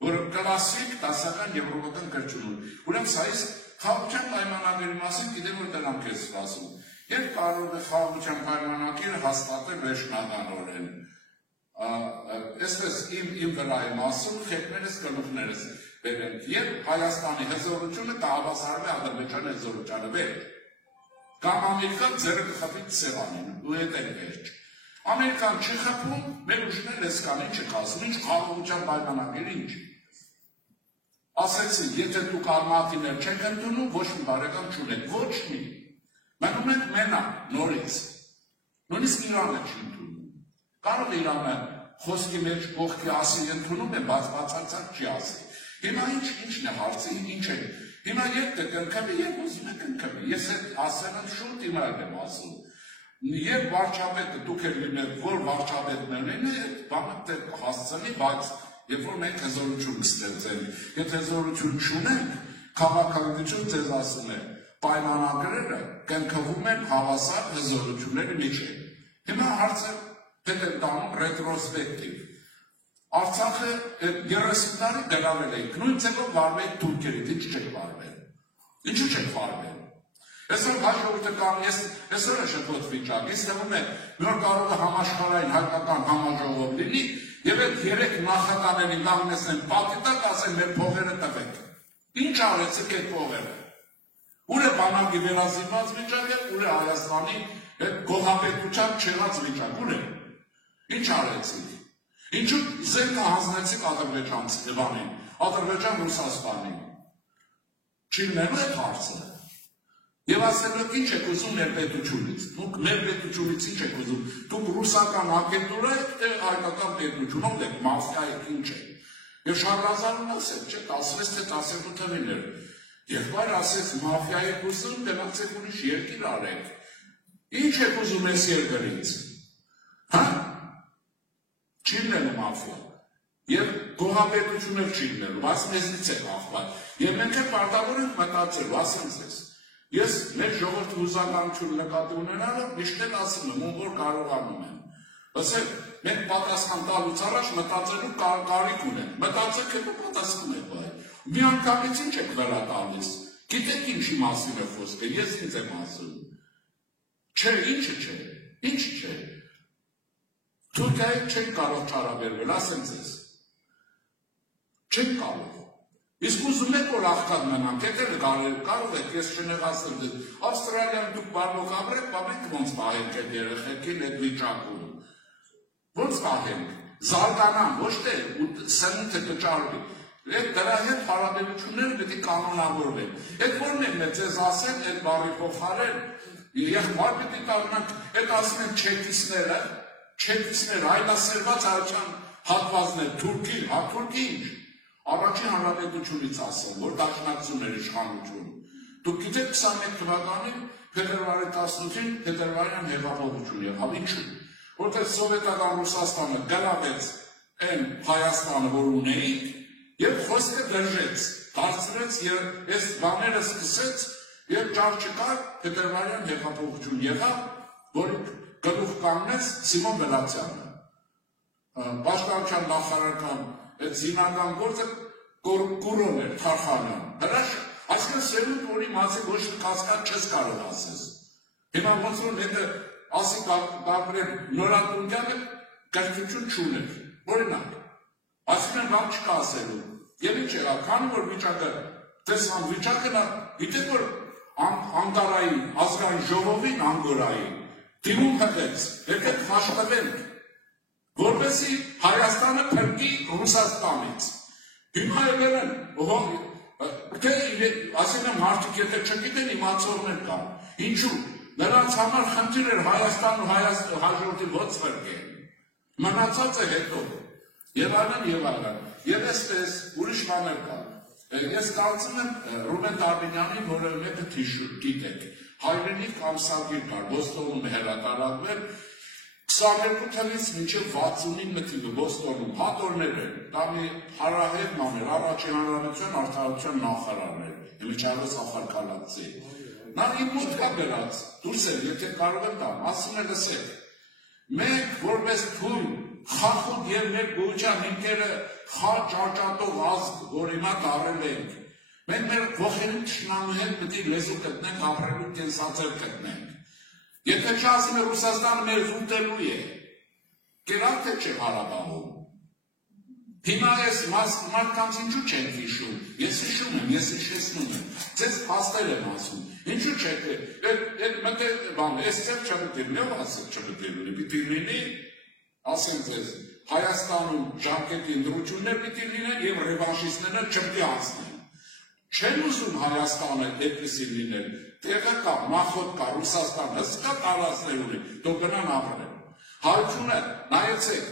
որ կլասիկ դասական եվրոպական գրչություն։ Ուրեմն սա իսկ խաղաղության պայմանագրի մասին գիտեմ, որ դրանք ես ասում։ Եվ կարող է խաղաղության պայմանագիրը հաստատել վերջնականորեն։ Այսպես իմ վրա եմ ասում, խետներս գլուխներս բերենք, եւ Հայաստանի հզորությունը կհավասարվի Ադրբեջանի հզորությանը վեր։ Կամ Ամերիկան ձեռը կխփի Սևանին, ու հետ է վերջ։ Ամերիկան չի խփում, մեր ուժները այսքան ինչ եք ասում, ինչ խաղաղության պայմանագիր ինչ։ Ասեցին, եթե դուք արմատիներ չեք ընդունում, ոչ մի բարեկամ չունեք, ոչ մի։ Մենք ունենք մենակ, նորից։ Նույնիսկ Իրանը չի ընդունում։ Կարող Իրանը խոսքի մեջ կողքի ասի ընդունում է, բացարձակ չի ասի։ Հիմա ինչն է հարցը, ինչ է։ Հիմա երբ կնքվի, երբ ուզում եք կնքվի։ Ես այդ ասելը շուտ հիմա եմ ասում։ Եվ վարչապետը դուք եք լինել, որ վարչապետն է, այդ բանը հասցնի, բայց երբ որ մենք հզորություն ստեղծենք, եթե հզորություն չունենք, քաղաքականություն ձեզ ասում է, պայմանագրերը կնքվում են հավասար հզորությունների միջև։ Հիմա հարցը պետք է տանում ռետրոսպեկտիվ։ Արցախը 30 տարի գրավել էինք, նույն ձևով վարվել թուրքերից, ինչ չեք վարվել։ Ինչու չեք վարվել։ Այսօր հաջորդը կամ այսօր է շփոթ վիճակ, ես թվում է նոր կարող է համաշխարհային հայկական համաժողով լինի եւ այդ 3 նախագահներին կանգնեցնեն պատի տակ, ասեն մեր փողերը տվեք։ Ինչ արեցիք այդ փողերը։ Ուր է բանակի վերազինված վիճակը, ուր է Հայաստանի գողապետության չեղած վիճակ, ուր է։ Ինչ արեցիք։ Ինչու զենքը հանձնեցիք ադրբեջանցի բանին, Ադրբեջան-Ռուսաստանին։ Չի լինելու այդ հարցը։ Եվ ասելու եք ինչ եք ուզում մեր պետությունից, դուք մեր պետությունից ինչ եք ուզում, դուք ռուսական ագենտուրա եք, թե հայկական պետություն, ով եք, մաֆիա եք, ինչ եք։ Եվ Շարլազանն ասեց, չէ, 16 թե 18 թվականներ։ Եղբայր ասեց, մաֆիա եք ուզում, գնացեք ուրիշ երկիր արեք։ Ինչ եք ուզում այս երկրից։ Հա։ Չի լինելու մաֆիա։ Եվ գողապետությունը չի լինելու, բայց մեզնից է կախված։ Եվ մենք էլ պարտավոր ենք մտածել, ասեմ ձեզ։ Ես մեր ժողովրդի հուզականություն նկատի ունենալը միշտ էլ ասում եմ, ում որ կարողանում եմ։ Ասեք, մենք պատասխան տալուց առաջ մտածելու կարիք ունենք։ Մտածեք հետո պատասխան եք բայ։ Մի անգամից ինչ եք վրա տալիս։ Գիտեք ինչի մասին է խոսքը, ես ինձ եմ ասում։ Չէ, ինչը չէ, ինչ չէ։ Թուրքիայի չեք կարող չարաբերվել, ասեմ ձեզ։ Չեք կարող։ Իսկ ուզում եք որ աղքատ մնանք, եկել կարող եք, ես չնեղացել դες, Ավստրալիան դուք բարվոք ամրեք, բամենք ոնց պահենք այդ երեխեքին այդ վիճակում։ Ոնց պահենք, զարգանան, ոչ թե սնունդը կճարվի, դրա հետ հարաբերությունները պետք է կանոնավորվեն։ Այդ որն է մեզ ձեզ ասել, այդ բարի փոխարեն, եղբայր պիտի տառնանք, այդ ասում են չեքիսները, այլասերված հայության հատվածներ, Թուրքի, Թուրքի ինչ, առաջին հանրապետությունից ասեմ, որ դաշնակցություն էր իշխանություն, դուք գիտեք 21 թվականին փետրվարի 18-ին փետրվարյան հեղափոխություն եղավ, ինչու, որտեղ սովետական Ռուսաստանը գրավեց այն Հայաստանը, որ ունեինք, եւ խոսքը դրժեց, դարձրեց եւ այս բաները սկսեց եւ ճար չկար փետրվարյան հեղափոխություն եղավ, որի գլուխ կանգնեց Սիմոն Բելացյանը։ Պաշտպանության նախարարական այդ զինական գործը կուրոն էր, Թարխանյան։ Հրաշ, այսինքն սերունդ, որի մասի ոչ կասկած չես կարող ասես։ Հիմա ոնց որ հետը ասի Գաբրիել Նորատունյանը կրթություն չուներ, օրինակ։ Այսինքն բան չկա ասելու։ Եվ ինչ եղավ, քանի որ վիճակը, տեսան վիճակը, գիտեք որ Անկարայի ազգային ժողովին Անգորայի դիմում հղեց, եկեք աշխատենք, որպեսզի Հայաստանը փրկի Ռուսաստանից։ Հիմա եղել են, ասեն մարդիկ եթե չգիտեն իմացողներ կան, ինչու, նրանց համար խնդիր էր Հայաստան ու հաջորդի ոնց փրկեն, մնացածը հետո, եւ այլն, եւ այսպես ուրիշ բաներ կան։ Ես կարծում եմ Ռուբեն Տարբինյանի, որը մեկը գիտեք, հայրենիք ամսագիր կար, Բոստոնում հեռատարակվել, 22 թվականից մինչև 69 թվականը Բոստոնում հատորներ են, դա մի հարահետ ման էր, առաջին հանրապետության արդարության նախարարն էր, Էմիջալոս Ախալքալացի։ Նա իմ մոտ կա բերած, դուրս էր, եթե կարող եմ տամ, ասում է լսեք, մենք որպես թույլ խախուտ և մեր գոյության հիմքերը խաչ աճատող ազգ, որ հիմա դարել ենք, մենք մեր ոխերին թշնամու հետ պիտի լեզու գտնենք, ապրելու կենսածեր գտնենք։ Եթե չասում է Ռուսաստանը մեր ուտելու է, կերավ թե չէ Ղարաբաղում։ Հիմա ես մարդկանց ինչու չենք հիշում, ես հիշում եմ, ես հիշեցնում եմ, ձեզ փաստեր եմ ասում, ինչու չեք, այս ծեր չպիտի լինի, ով ասել չպիտի լինի, պիտի լինի, ասեմ ձեզ, Հայաստանում ժամկետի ընտրություններ պիտի լինեն և ռևանշիստները չպիտի անցնեն։ Չեն ուզում Հայաստանը այդպիսի լինել, տեղը կա, նախոտ կա, Ռուսաստան հսկա տարածքներ ունի, դու գնան ապրեն։ Հայությունը, նայեցեք,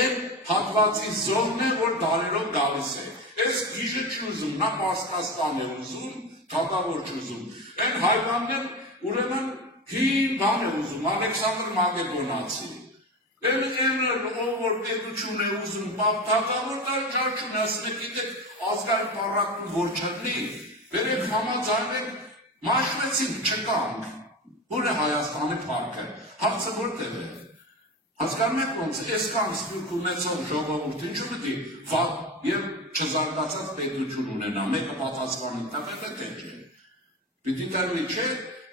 այն հատվածի զոհն է, որ դարերով գալիս է։ Այս գիժը չի ուզում, նա Պարսկաստան է ուզում, թագավոր չի ուզում։ Այն հայվանն ուրեմն հին բան է ուզում, Ալեքսանդր Մակեդոնացի։ Ով որ պետություն է ուզում, թագավոր դա ճար չունի, ասում է գիտեք ազգային պառակտում որ չլինի, վերեք համաձայնենք, մաշվեցինք, չկանք, որ է Հայաստանի փառքը, հարցը որտեղ է։ Հասկանում եք ոնց, այսքան սպիրտ ունեցող ժողովուրդ ինչու պիտի եւ չզարգացած պետություն ունենա, մեկը պատասխանի տվել է թե չէ։ Պիտի տրվի չէ,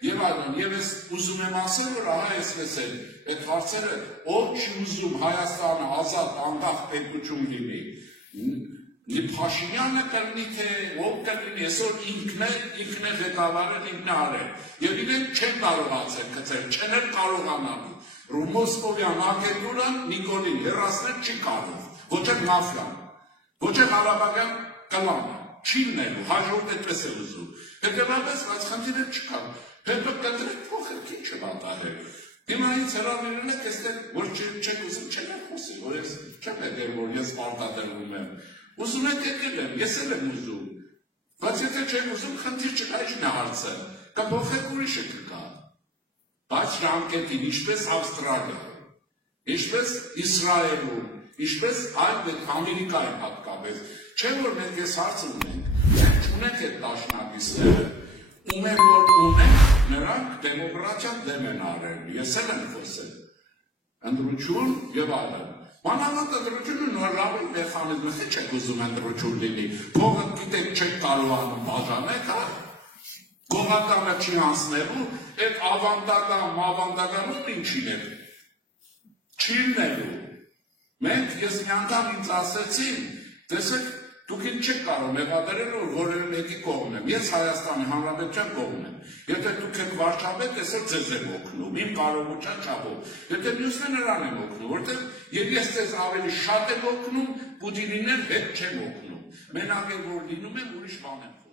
եւ այլն, եւ ես ուզում եմ ասել, որ ահա այսպես է, այդ հարցերը ով չի ուզում Հայաստանը ազատ անկախ պետություն լինի, Փաշինյանը կլինի, թե ով կլինի, այսօր ինքն է ղեկավարել, ինքն է արել, եւ իրենք չեն կարողացել գծել, չեն էլ կարողանալու։ Մոսկովյան ագենտուրան Նիկոլին հեռացնել չի կարող, ոչ էլ մաֆիան, ոչ էլ Ղարաբաղյան կլանը, չի լինելու, հաջորդ այդպես է ուզում։ Հետևաբար բայց խնդիրը չկա, հետո կտրեք փոխեք ինչ պատահել։ Հիմա ինձ հրավիրել եք այստեղ, որ չեք ուզում, չեն խոսի, որ ես չեմ եկել, որ ես պարտադրվում եմ։ Ուզում եք եկել եմ, ես էլ եմ ուզում, բայց եթե չեք ուզում, խնդիր չկա, ինչն է հարցը, կփոխեք ուրիշը կգա։ Բայց ժամկետին, ինչպես Ավստրալիայում, ինչպես Իսրայելում, ինչպես այլ Ամերիկայում հատկապես, չէ որ մենք ես հարցը ունենք, մենք չունենք այդ դաշնակիցները, ումեն որ ունենք, նրանք դեմոկրատիան դեմ են արել, ես էլ եմ խոսել, ընտրություն և այլն։ Մանավանդ ընտրությունը նորավոր մեխանիզմ է, չեք ուզում ընտրություն լինի, փողը գիտեք չեք կարողանում բաժանեք, գողականը չի անցնելու, այդ ավանդականում ինչին է, չի լինելու։ Մենք ես մի անգամ ինձ ասեցին, տեսեք, դուք ինձ չեք կարող մեղադրել, որ որևէ մեկի կողմն եմ, ես Հայաստանի Հանրապետության կողմն եմ, եթե դուք եք վարչապետ, այսօր ձեզ եմ օգնում, իմ կարողության չափով, եթե մյուսն է նրան եմ օգնում, որտեղ եւ ես ձեզ ավելի շատ եմ օգնում, Պուտինին հետ չեմ օգնում, մենակ որ լինում եմ ուրիշ բան եմ